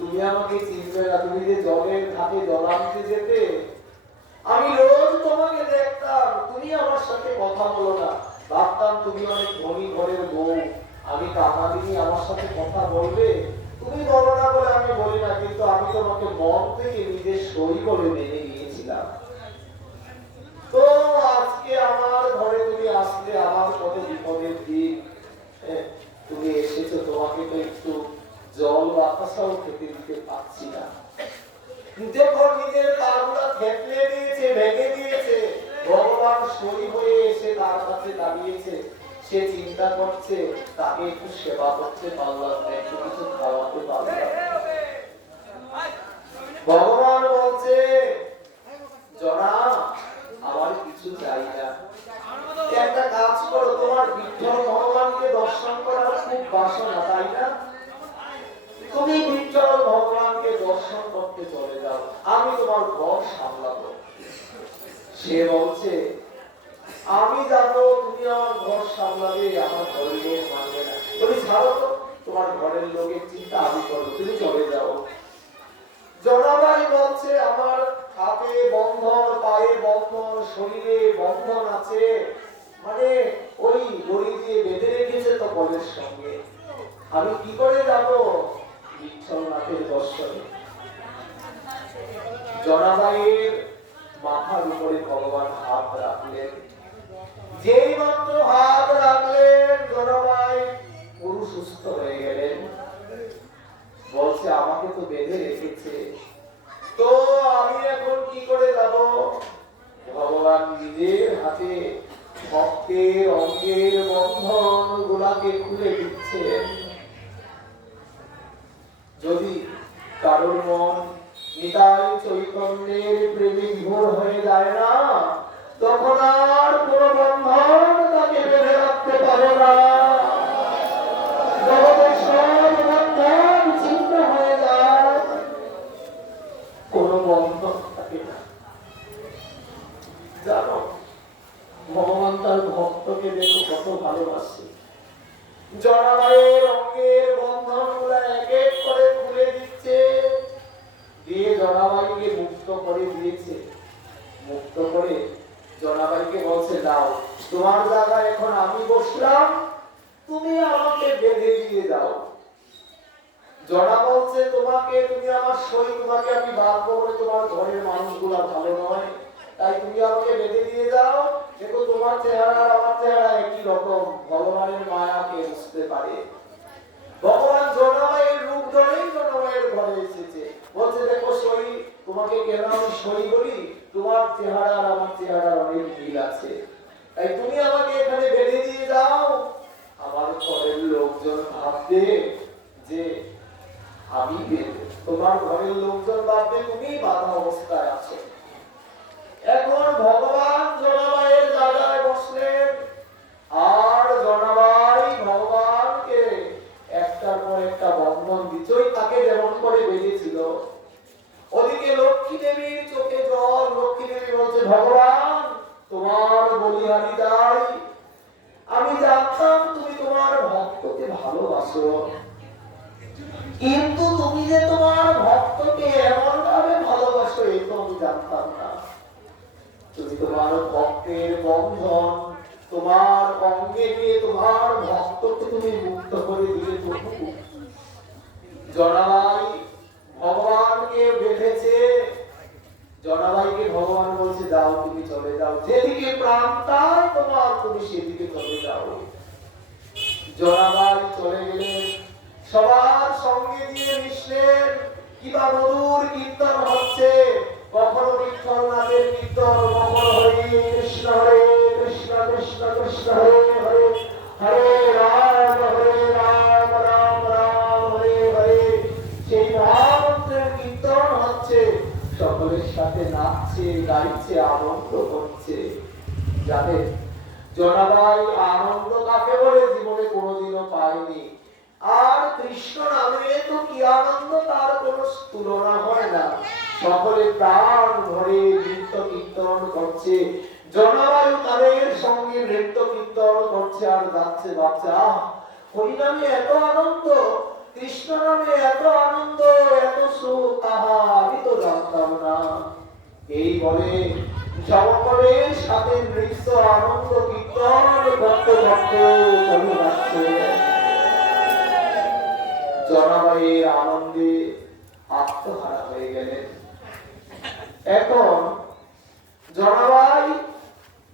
তুমি আমাকে চিনবে না? তুমি যে জলের ঘাটে জল আনতে যেতে, আমি রোজ তোমাকে দেখতাম, তুমি আমার সাথে কথা বলো না, ভাবতাম তুমি অনেক ধনী ঘরের বউ, আমি কামালিনী, আমার সাথে কথা বলবে, তুমি বলো না বলে আমি বলি না, কিন্তু আমি তোমাকে মন থেকে নিজের সই বলে মেনে নিয়েছিলাম। তো আজকে আমার ঘরে তুমি আসলে, আমার কত বিপদের দিন, তুমি এসেছো, তোমাকে তো একটু জল বাতাসাও খেতে দিতে পারছি না। যখন নিজের পাগুলা থেতলে দিয়েছে, ভেঙে দিয়েছে, ভগবান সই হয়ে এসে তার কাছে দাঁড়িয়েছে, সে চিন্তা করছে তাকে একটু সেবা করতে পারলাম না, একটু কিছু খাওয়াতে পারলাম। ভগবান বলছে, জনা আমার কিছু চাই না, একটা কাজ করো, তোমার বিঠ্ঠল ভগবানকে দর্শন করার খুব বাসনা, তাই না? তুমি বিঠ্ঠল ভগবানকে দর্শন করতে চলে যাও, আমি তোমার ঘর সামলাবো। সে বলছে, আমি জানো তুমি আমার ঘর সামলাবে, আমার ঘরের লোক মানবে না। তুমি ছাড়ো তো, তোমার ঘরের লোকের চিন্তা আমি করবো, তুমি চলে যাও। জনাবাই বলছে, আমার হাতে বন্ধন, পায়ে বন্ধন, শরীরে বন্ধন আছে, মানে ওই দড়ি দিয়ে বেঁধে রেখেছে তো বলের সঙ্গে, আমি কি করে যাব বিঠ্ঠলনাথের দর্শনে? জনাবাইয়ের মাথার উপরে ভগবান হাত রাখলেন, যেই মাত্র হাত রাখলেন জনাবাই পুরো সুস্থ হয়ে গেলেন। বলছে, আমাকে তো বেঁধে রেখেছে, তো আমি এখন কি করে যাব? ভগবান নিজের হাতে ভক্তের অঙ্গের বন্ধন গুলাকে খুলে দিচ্ছেন। যদি কারোর মন নিতাই চৈতন্যের প্রেমে বিভোর হয়ে যায় না, তখন আর কোন বন্ধন তাকে বেঁধে রাখতে পারে না। জগতের সব বন্ধন ছিন্ন হয়ে যায়, কোন বন্ধন থাকে না। জানো ভগবান তার ভক্তকে দেখো কত ভালোবাসে। জনাবাইয়ের অঙ্গের বন্ধন গুলা এক এক করে খুলে দিচ্ছে, দিয়ে জনাবাইকে মুক্ত করে দিয়েছে। মুক্ত মুক্ত করে জনাবাইকে বলছে, দাও তোমার জায়গায় এখন আমি বসলাম, তুমি আমাকে বেঁধে দিয়ে দাও। জনা বলছে, তোমাকে, তুমি আমার সই, তোমাকে আমি বাঁধবো বলে তোমার ঘরের মানুষগুলা ভালো নয়, তাই তুমি আমাকে বেঁধে দিয়ে দাও। দেখো তোমার চেহারা আর আমার চেহারা একই রকম, ভগবানের মায়াকে বুঝতে পারে। ভগবান জনাবাইয়ের রূপ ধরেই জনাবাইয়ের ঘরে এসেছে, বলছে দেখো সই, তোমাকে কেন আমি সই বলি, তোমার চেহারা আর আমার চেহারা অনেক মিল আছে, তাই তুমি আমাকে এখানে বেঁধে দিয়ে দাও। আমার ঘরের লোকজন ভাববে যে আমি বেঁধে, তোমার ঘরের লোকজন ভাববে তুমি বাধা অবস্থায় আছো। এখন ভগবান জনাবাইয়ের জায়গায় বসলেন, আর জনাবাই ভগবানকে একটার পর একটা বন্ধন দিচ্ছই, তাকে যেমন করে বেঁধেছিল। ওদিকে লক্ষ্মী দেবীর চোখে জল, লক্ষ্মী দেবী বলছে, ভগবান তোমার বলিহারি যাই, আমি জানতাম তুমি তোমার ভক্তকে ভালোবাসো, কিন্তু তুমি যে তোমার ভক্তকে এমন ভাবে ভালোবাসো এই তো আমি জানতাম না। তুমি তোমার ভক্তের বন্ধন তোমার অঙ্গে নিয়ে তোমার ভক্তকে তুমি মুক্ত করে দিলে। জনাবাই ভগবানকে বেঁধেছে, জনাবাইকে ভগবান বলছে, যাও তুমি চলে যাও, যেদিকে প্রাণ তাই তোমার, তুমি সেদিকে চলে যাও। জনাবাই চলে গেলেন, সবার সঙ্গে দিয়ে মিশলেন, কিবা মধুর কীর্তন হচ্ছে, কখনো বিঠ্ঠলনাথের কীর্তন, কখনো হরে কৃষ্ণ কৃষ্ণ কৃষ্ণ হরে হরে, হরে রাম রাম রাম হরে হরে, সেই মহামন্ত্রের কীর্তন হচ্ছে, সকলের সাথে নাচছে গাইছে আনন্দ করছে। জানেন জনাবাই আনন্দ কাকে বলে জীবনে কোনোদিনও পায়নি, আর কৃষ্ণ নামে তো কি আনন্দ, তার কোনো তুলনা হয় না। সকলে প্রাণ ভরে নৃত্য কীর্তন করছে, জনাবায়ু তাদের সঙ্গে নৃত্য কীর্তন করছে আর যাচ্ছে, বাচ্চা হরি নামে এত আনন্দ, কৃষ্ণ নামে এত আনন্দ, এত সুখ, আহা আমি তো জানতাম না। এই বলে সকলের সাথে নৃত্য আনন্দ কীর্তন করতে করতে চলে যাচ্ছে। জনাবাইয়ের আনন্দে আত্মহারা হয়ে গেলেন। এখন জনাবাই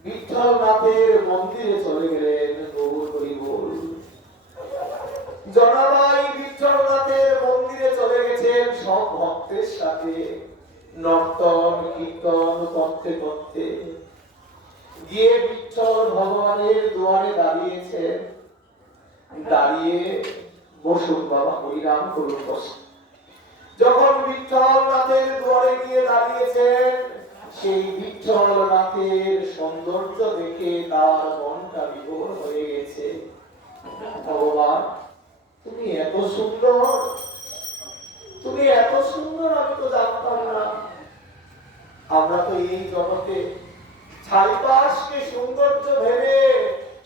বিঠ্ঠলনাথের মন্দিরে চলে গেলেন। গৌর হরি বল। জনাবাই বিঠ্ঠলনাথের মন্দিরে চলে গেছেন সব ভক্তের সাথে, নর্তন কীর্তন করতে করতে গিয়ে বিঠ্ঠল ভগবানের দুয়ারে দাঁড়িয়েছেন। দাঁড়িয়ে বসুন বাবা, হরিনাম করুন, বসুন। যখন বিঠ্ঠলনাথের দুয়ারে গিয়ে দাঁড়িয়েছেন, সেই বিঠ্ঠলনাথের সৌন্দর্য দেখে তার মনটা বিভোর হয়ে গেছে। ভগবান তুমি এত সুন্দর, তুমি এত সুন্দর, আমি তো জানতাম না। আমরা তো এই জগতে চারিপাশকে সৌন্দর্য ভেবে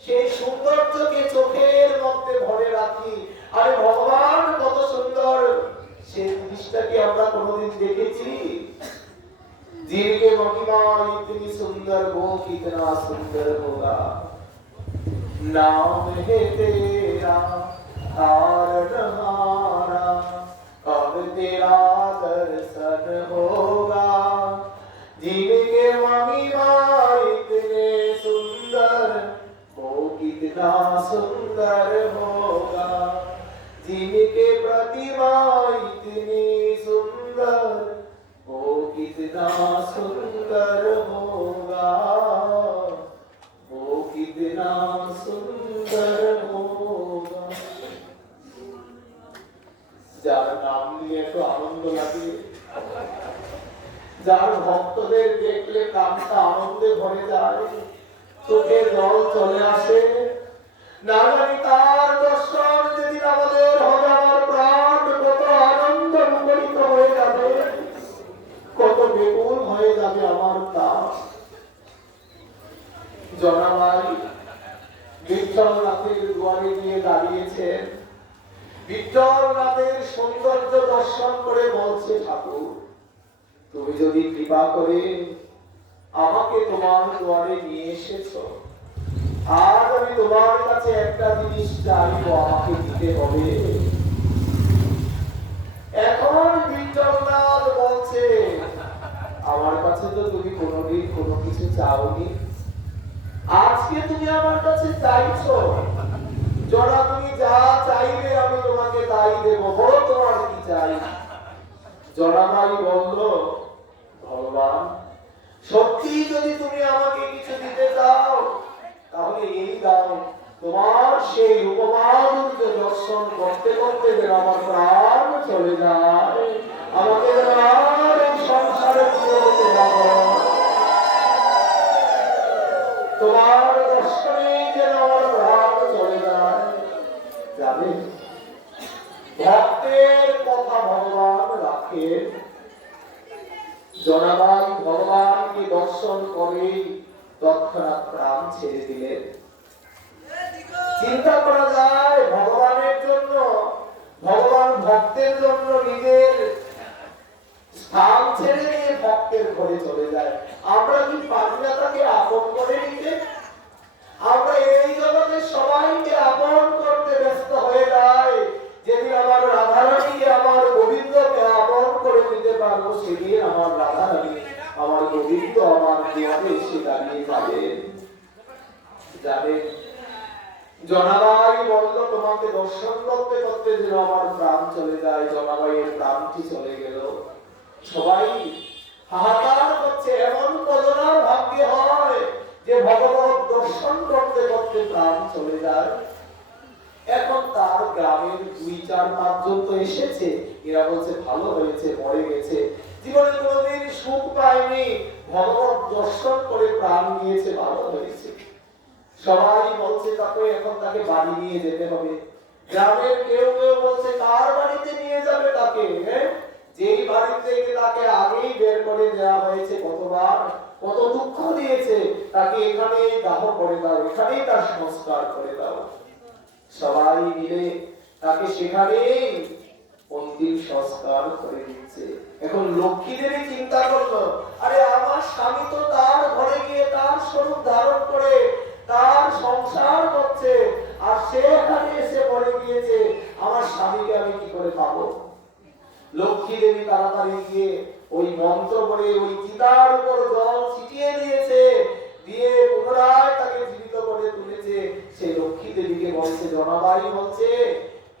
সেই সৌন্দর্যকে চোখের মধ্যে ভরে রাখি, আরে ভগবান কত সুন্দর, সেই জিনিসটাকে আমরা কোনোদিন দেখেছি? जिनके महिमा इतनी सुंदर वो कितना सुंदर होगा, नाम है तेरा तारनहारा, कब तेरा दर्शन होगा। जिनके महिमा इतने सुंदर वो कितना सुंदर होगा, जिनके प्रतिमा इतनी सुंदर वो कितना सुंदर होगा, वो कितना सुंदर होगा। যার নাম নিয়ে তো আনন্দ লাগে, যার ভক্তদের দেখলে প্রাণটা আনন্দে ভরে যায়, চোখে জল চলে আসে। না জানি তার দর্শন যেদিন আমাদের হবে, আমার প্রাণ কত আনন্দ মুখরিত হয়ে যাবে, কত বেকুল হয়ে যাবে আমার প্রাণ। জনাবাই বিঠ্ঠলনাথের দুয়ারে গিয়ে দাঁড়িয়েছেন। বিঠ্ঠলনাথের সৌন্দর্য দর্শন করে বলছে, ঠাকুর তুমি যদি কৃপা করে আমাকে আমাকে তোমার দুয়ারে নিয়ে এসেছো। আজ আমি তোমার কাছে একটা জিনিস চাইবো, আমাকে দিতে হবে। এখন বিট্টলনাথ বলছে, আমার কাছে তো তুমি কোনোদিন কোনো কিছু চাওনি, আজকে তুমি আমার কাছে চাইছো। জনা, তুমি যা চাইবে আমি তোমাকে তাই দেবো, বলো তোমার কি চাই। জনাভাই বলল, ভগবান সত্যি যদি তুমি আমাকে কিছু দিতে চাও তাহলে এই দাও, তোমার সেই উপমাধুর্য দর্শন করতে করতে যেন আমার প্রাণ চলে যায়, আমাকে যেন আর এই সংসারে ফিরে যেতে না হয়। তোমার দর্শনে যেন আমার প্রাণ চলে যায়। যাবে, ভক্তের কথা ভগবান রাখে। জনাবাই ভগবানকে দর্শন করে তৎক্ষণাৎ প্রাণ ছেড়ে দিলেন। চিন্তা করা যায়, ভগবানের জন্য, ভগবান ভক্তের জন্য নিজের স্থান ছেড়ে দিয়ে ভক্তের ঘরে চলে যায়। আমরা কি পারি না তাকে আপন করে নিতে? আমরা এই জগতে সবাইকে আপন করতে ব্যস্ত হয়ে যাই। যেদিন আমার রাধারানীকে, আমার গোবিন্দকে আপন করে নিতে পারবো, সেদিন আমার রাধারানী, আমার গোবিন্দ আমার দুয়ারে এসে দাঁড়িয়ে যাবে। জনাবাই বলল, তোমাকে দর্শন করতে করতে যেন আমার প্রাণ চলে যায়। জনাবাইয়ের প্রাণটি চলে গেল। সবাই হাহাকার করছে, এমন কজনার ভাগ্যে হয় যে ভগবত দর্শন করতে করতে প্রাণ চলে যায়। এখন তার গ্রামের 2-4-5 জন তো এসেছে, এরা বলছে ভালো হয়েছে, মরে গেছে, জীবনে কোনোদিন সুখ পায়নি, ভগবত দর্শন করে প্রাণ নিয়েছে, ভালো হয়েছে। সবাই বলছে তাকে এখন তাকে বাড়ি নিয়ে যেতে হবে। গ্রামের কেউ কেউ বলছে কার বাড়িতে নিয়ে যাবে তাকে, যেই বাড়ি থেকে তাকে আগেই বের করে দেওয়া হয়েছে, কতবার কত দুঃখ দিয়েছে, তাকে এখানেই দাহ করে দাও, এখানেই তার সংস্কার করে দাও। সবাই মিলে তাকে সেখানেই অন্তিম সংস্কার করে দিচ্ছে। এখন লক্ষ্মী দেবী চিন্তা করলো, আরে আমার স্বামী তো তার ঘরে গিয়ে তার স্বরূপ ধারণ করে তার সংসার করছে, আর সে এখানে এসে মরে গিয়েছে, আমার স্বামীকে আমি কি করে পাবো? লক্ষ্মী দেবী তাড়াতাড়ি গিয়ে ওই মন্ত্র বলে ওই চিতার উপর জল ছিটিয়ে দিয়েছে, দিয়ে পুনরায় তাকে জীবিত করে তুলেছে। সেই লক্ষ্মী দেবীকে বলছে, জনাবাই বলছে,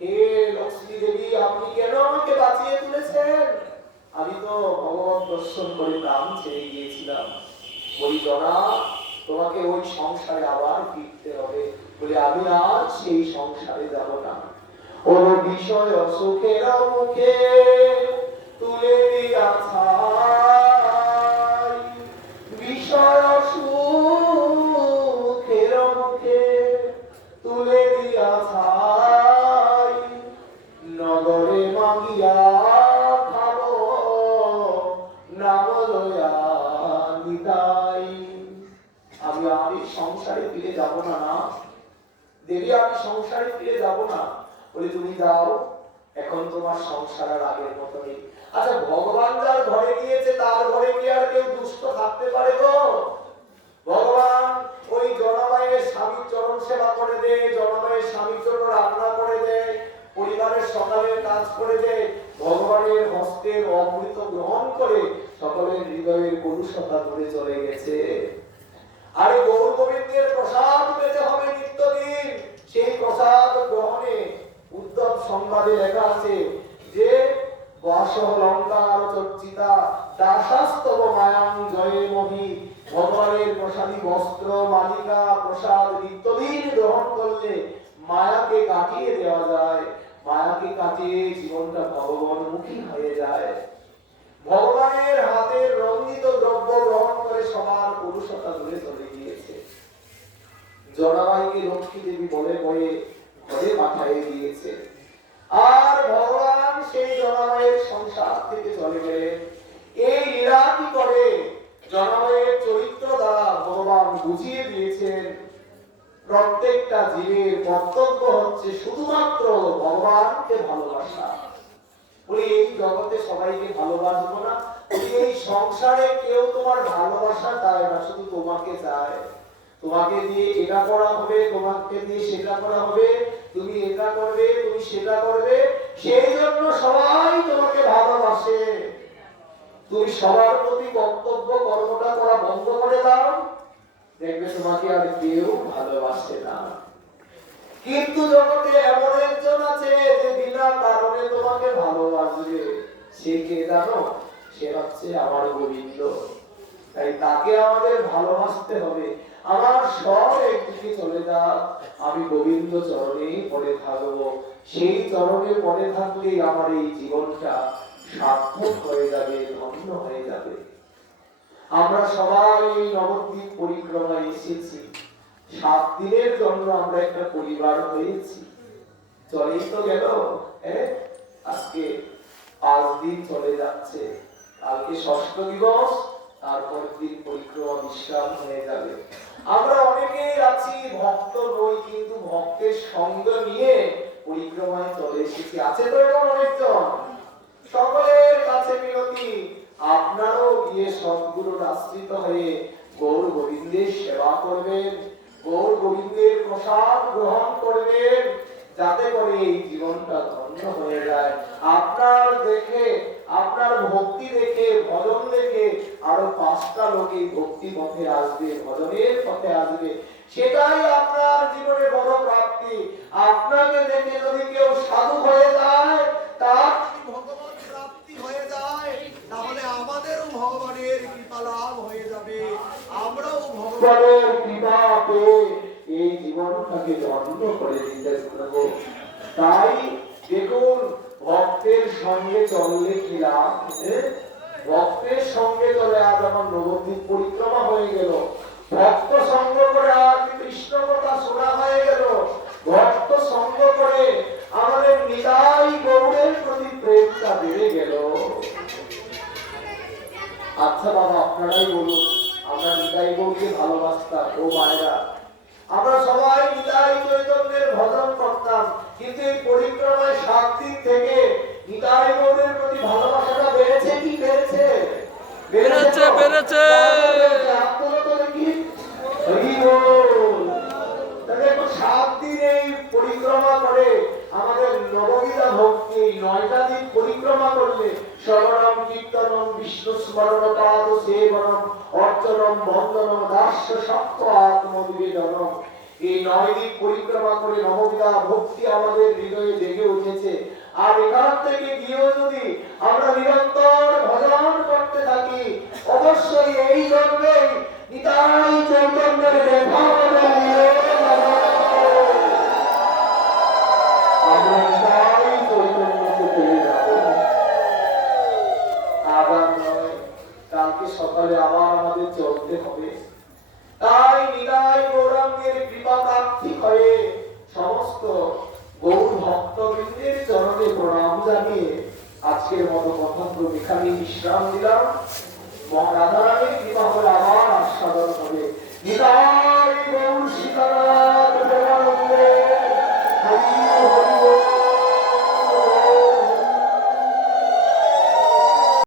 হে লক্ষ্মী দেবী, আপনি কেন আমাকে বাঁচিয়ে তুলেছেন? আমি তো ভগবান দর্শন করে প্রাণ ছেড়ে গিয়েছিলাম। ওই জনা, তোমাকে ওই সংসারে আবার ফিরতে হবে। বলে আমি আর সেই সংসারে যাব না। ও বিষয় সুখের মুখে তুলে দিয়া ছাই, বিষয় সুখের মুখে তুলে দিয়া ছাই, নগরে মাগিয়া খাবো নাম লয়া নিতাই। আমি আর এই সংসারে ফিরে যাব না। দেবী, আমি সংসারে ফিরে যাব না। বলে তুমি যাও, এখন তোমার সংসার আর আগের মতো নেই। আচ্ছা, ভগবান যার ঘরে গিয়েছে তার ঘরে কি আর কেউ দুষ্ট থাকতে পারে গো? ভগবান ওই জনাবাইয়ের স্বামীর চরণ সেবা করে দেয়, জনাবাইয়ের স্বামীর জন্য রান্না করে দেয়, পরিবারের সকালের কাজ করে দেয়, ভগবানের হস্তের অমৃত গ্রহণ করে সকলের হৃদয়ের কলুষতা দূরে চলে গেছে। আরে গৌর গোবিন্দের প্রসাদ পেতে হবে নিত্যদিন। সেই প্রসাদ গ্রহণে উদ্ধব সংবাদে লেখা আছে যে বাসলঙ্কার চর্চিতা দাসাস্তব মায়াং জয়ে মহি, ভগবানের প্রসাদী বস্ত্র মালিকা প্রসাদ নিত্যদিন গ্রহণ করলে মায়াকে কাটিয়ে দেওয়া যায়, মায়াকে কাটিয়ে জীবনটা ভগবানমুখী হয়ে যায়। ভগবানের হাতের রঞ্জিত দ্রব্য গ্রহণ করে সবার পুরুষতা দূরে চলে গিয়েছে। জনাবাইকে লক্ষ্মী দেবী বলে বয়ে ঘরে পাঠিয়ে দিয়েছে। আর ভগবান সেই জনাবাইয়ের সংসার থেকে চলে গেলেন। এই লীলা কি করে জনাবাইয়ের চরিত্র দ্বারা ভগবান বুঝিয়ে দিয়েছেন। প্রত্যেকটা জীবের কর্তব্য হচ্ছে শুধুমাত্র ভগবানকে ভালোবাসা। বলি এই জগতে সবাইকে ভালোবাসবো না, এই সংসারে কেউ তোমার ভালোবাসা চায় না, শুধু তোমাকে চায়, তোমাকে দিয়ে এটা করা হবে, তোমাকে দিয়ে সেটা করা হবে, তুমি এটা করবে, তুমি সেটা করবে, সেই জন্য সবাই তোমাকে ভালোবাসে। তুমি সবার প্রতি কর্তব্য কর্মটা করা বন্ধ করে দাও, দেখবে তোমাকে আর কেউ ভালোবাসে না। কিন্তু জগতে এমন একজন আছে যে বিনা কারণে তোমাকে ভালোবাসবে, সে কে জানো? সে হচ্ছে আমার গোবিন্দ। তাই তাকে আমাদের ভালোবাসতে হবে। আমার সব একদিকে চলে যা, আমি গোবিন্দ চরণে পড়ে থাকবো। সেই চরণে পড়ে থাকলেই আমার এই জীবনটা সার্থক হয়ে যাবে, ধন্য হয়ে যাবে। আমরা সবাই এই নবদ্বীপ পরিক্রমায় এসেছি, 7 দিনের জন্য আমরা একটা পরিবার হয়েছি। চলেই তো গেল, আজকে 5 দিন চলে যাচ্ছে, কালকে ষষ্ঠ দিবস, তারপর দিন পরিক্রমা বিশ্রাম হয়ে যাবে। আমরা অনেকেই আছি ভক্ত নই, কিন্তু ভক্তের সঙ্গ নিয়ে পরিক্রমায় চলে এসেছি। আছে তো এমন অনেকজন। সকলের কাছে বিনতি, আপনারও গিয়ে সদ্গুরুর আশ্রিত হয়ে গৌর গোবিন্দের সেবা করবেন, গৌর গোবিন্দের প্রসাদ গ্রহণ করবেন, যাতে করে এই জীবনটা ধন্য হয়ে যায়। আপনার দেখে, আপনার ভক্তি দেখে, ভজন দেখে আরো 5টা লোকে ভক্তি পথে আসবে, ভজনের পথে আসবে। সেটাই আপনার জীবনে বড় প্রাপ্তি। আপনাকে দেখে যদি কেউ সাধু হয়ে যায়, তার ভগবান প্রাপ্তি হয়ে যায়, তাহলে আমাদেরও ভগবানের কৃপা লাভ হয়ে যাবে। আমরাও ভগবানের কৃপা পেয়ে এই জীবনটাকে ধন্য করে দিতে পারবো। তাই দেখুন, ভক্তের সঙ্গে চললে কি লাভ? ভক্তের সঙ্গে চলে আজ আমার নবদ্বীপ পরিক্রমা হয়ে গেল, ভক্ত সঙ্গ করে আজ কৃষ্ণ কথা শোনা হয়ে গেল, ভক্ত সঙ্গ করে আমাদের নিতাই গৌরের প্রতি প্রেমটা বেড়ে গেল। আচ্ছা বাবা, আপনারাই বলুন, আমরা নিতাই গৌরকে ভালোবাসতাম, ও মায়েরা, আমরা সবাই নিতাই চৈতন্যের ভজন করতাম, কিন্তু এই পরিক্রমায় 7 দিন থেকে নিতাই গৌরের প্রতি ভালোবাসাটা বেড়েছে কি বেড়েছে? বেড়েছে, বেড়েছে। আপনারা তো দেখি হরি বল। তাহলে 7 দিন এই পরিক্রমা করে আমাদের নববিধা ভক্তি, 9টা দিন পরিক্রমা করলে শ্রবণম কীর্তনম বিষ্ণু স্মরণ পাদ সেবনম অর্চনম বন্দনম দাস্য সত্য আত্মনিবেদনম, এই 9 দিন পরিক্রমা করে নববিধা ভক্তি আমাদের হৃদয়ে জেগে উঠেছে। আর এখান থেকে গিয়েও যদি আমরা নিরন্তর ভজন করতে থাকি, অবশ্যই এই জন্মে নিতাই চৈতন্যের দেখা হবে। আমরা নিতাই চৈতন্যকে পেয়ে যাব। আগাম নয়, কালকে সকালে আবার আমাদের চলতে হবে। তাই নিতাই গৌরাঙ্গের কৃপা প্রার্থী হয়ে সমস্ত গৌর ভক্তবৃন্দের চরণে প্রণাম জানিয়ে আজকের মতো কথাগুলো এখানে বিশ্রাম দিলাম। রাধারানীর কৃপা করে আবার আস্বাদন হবে।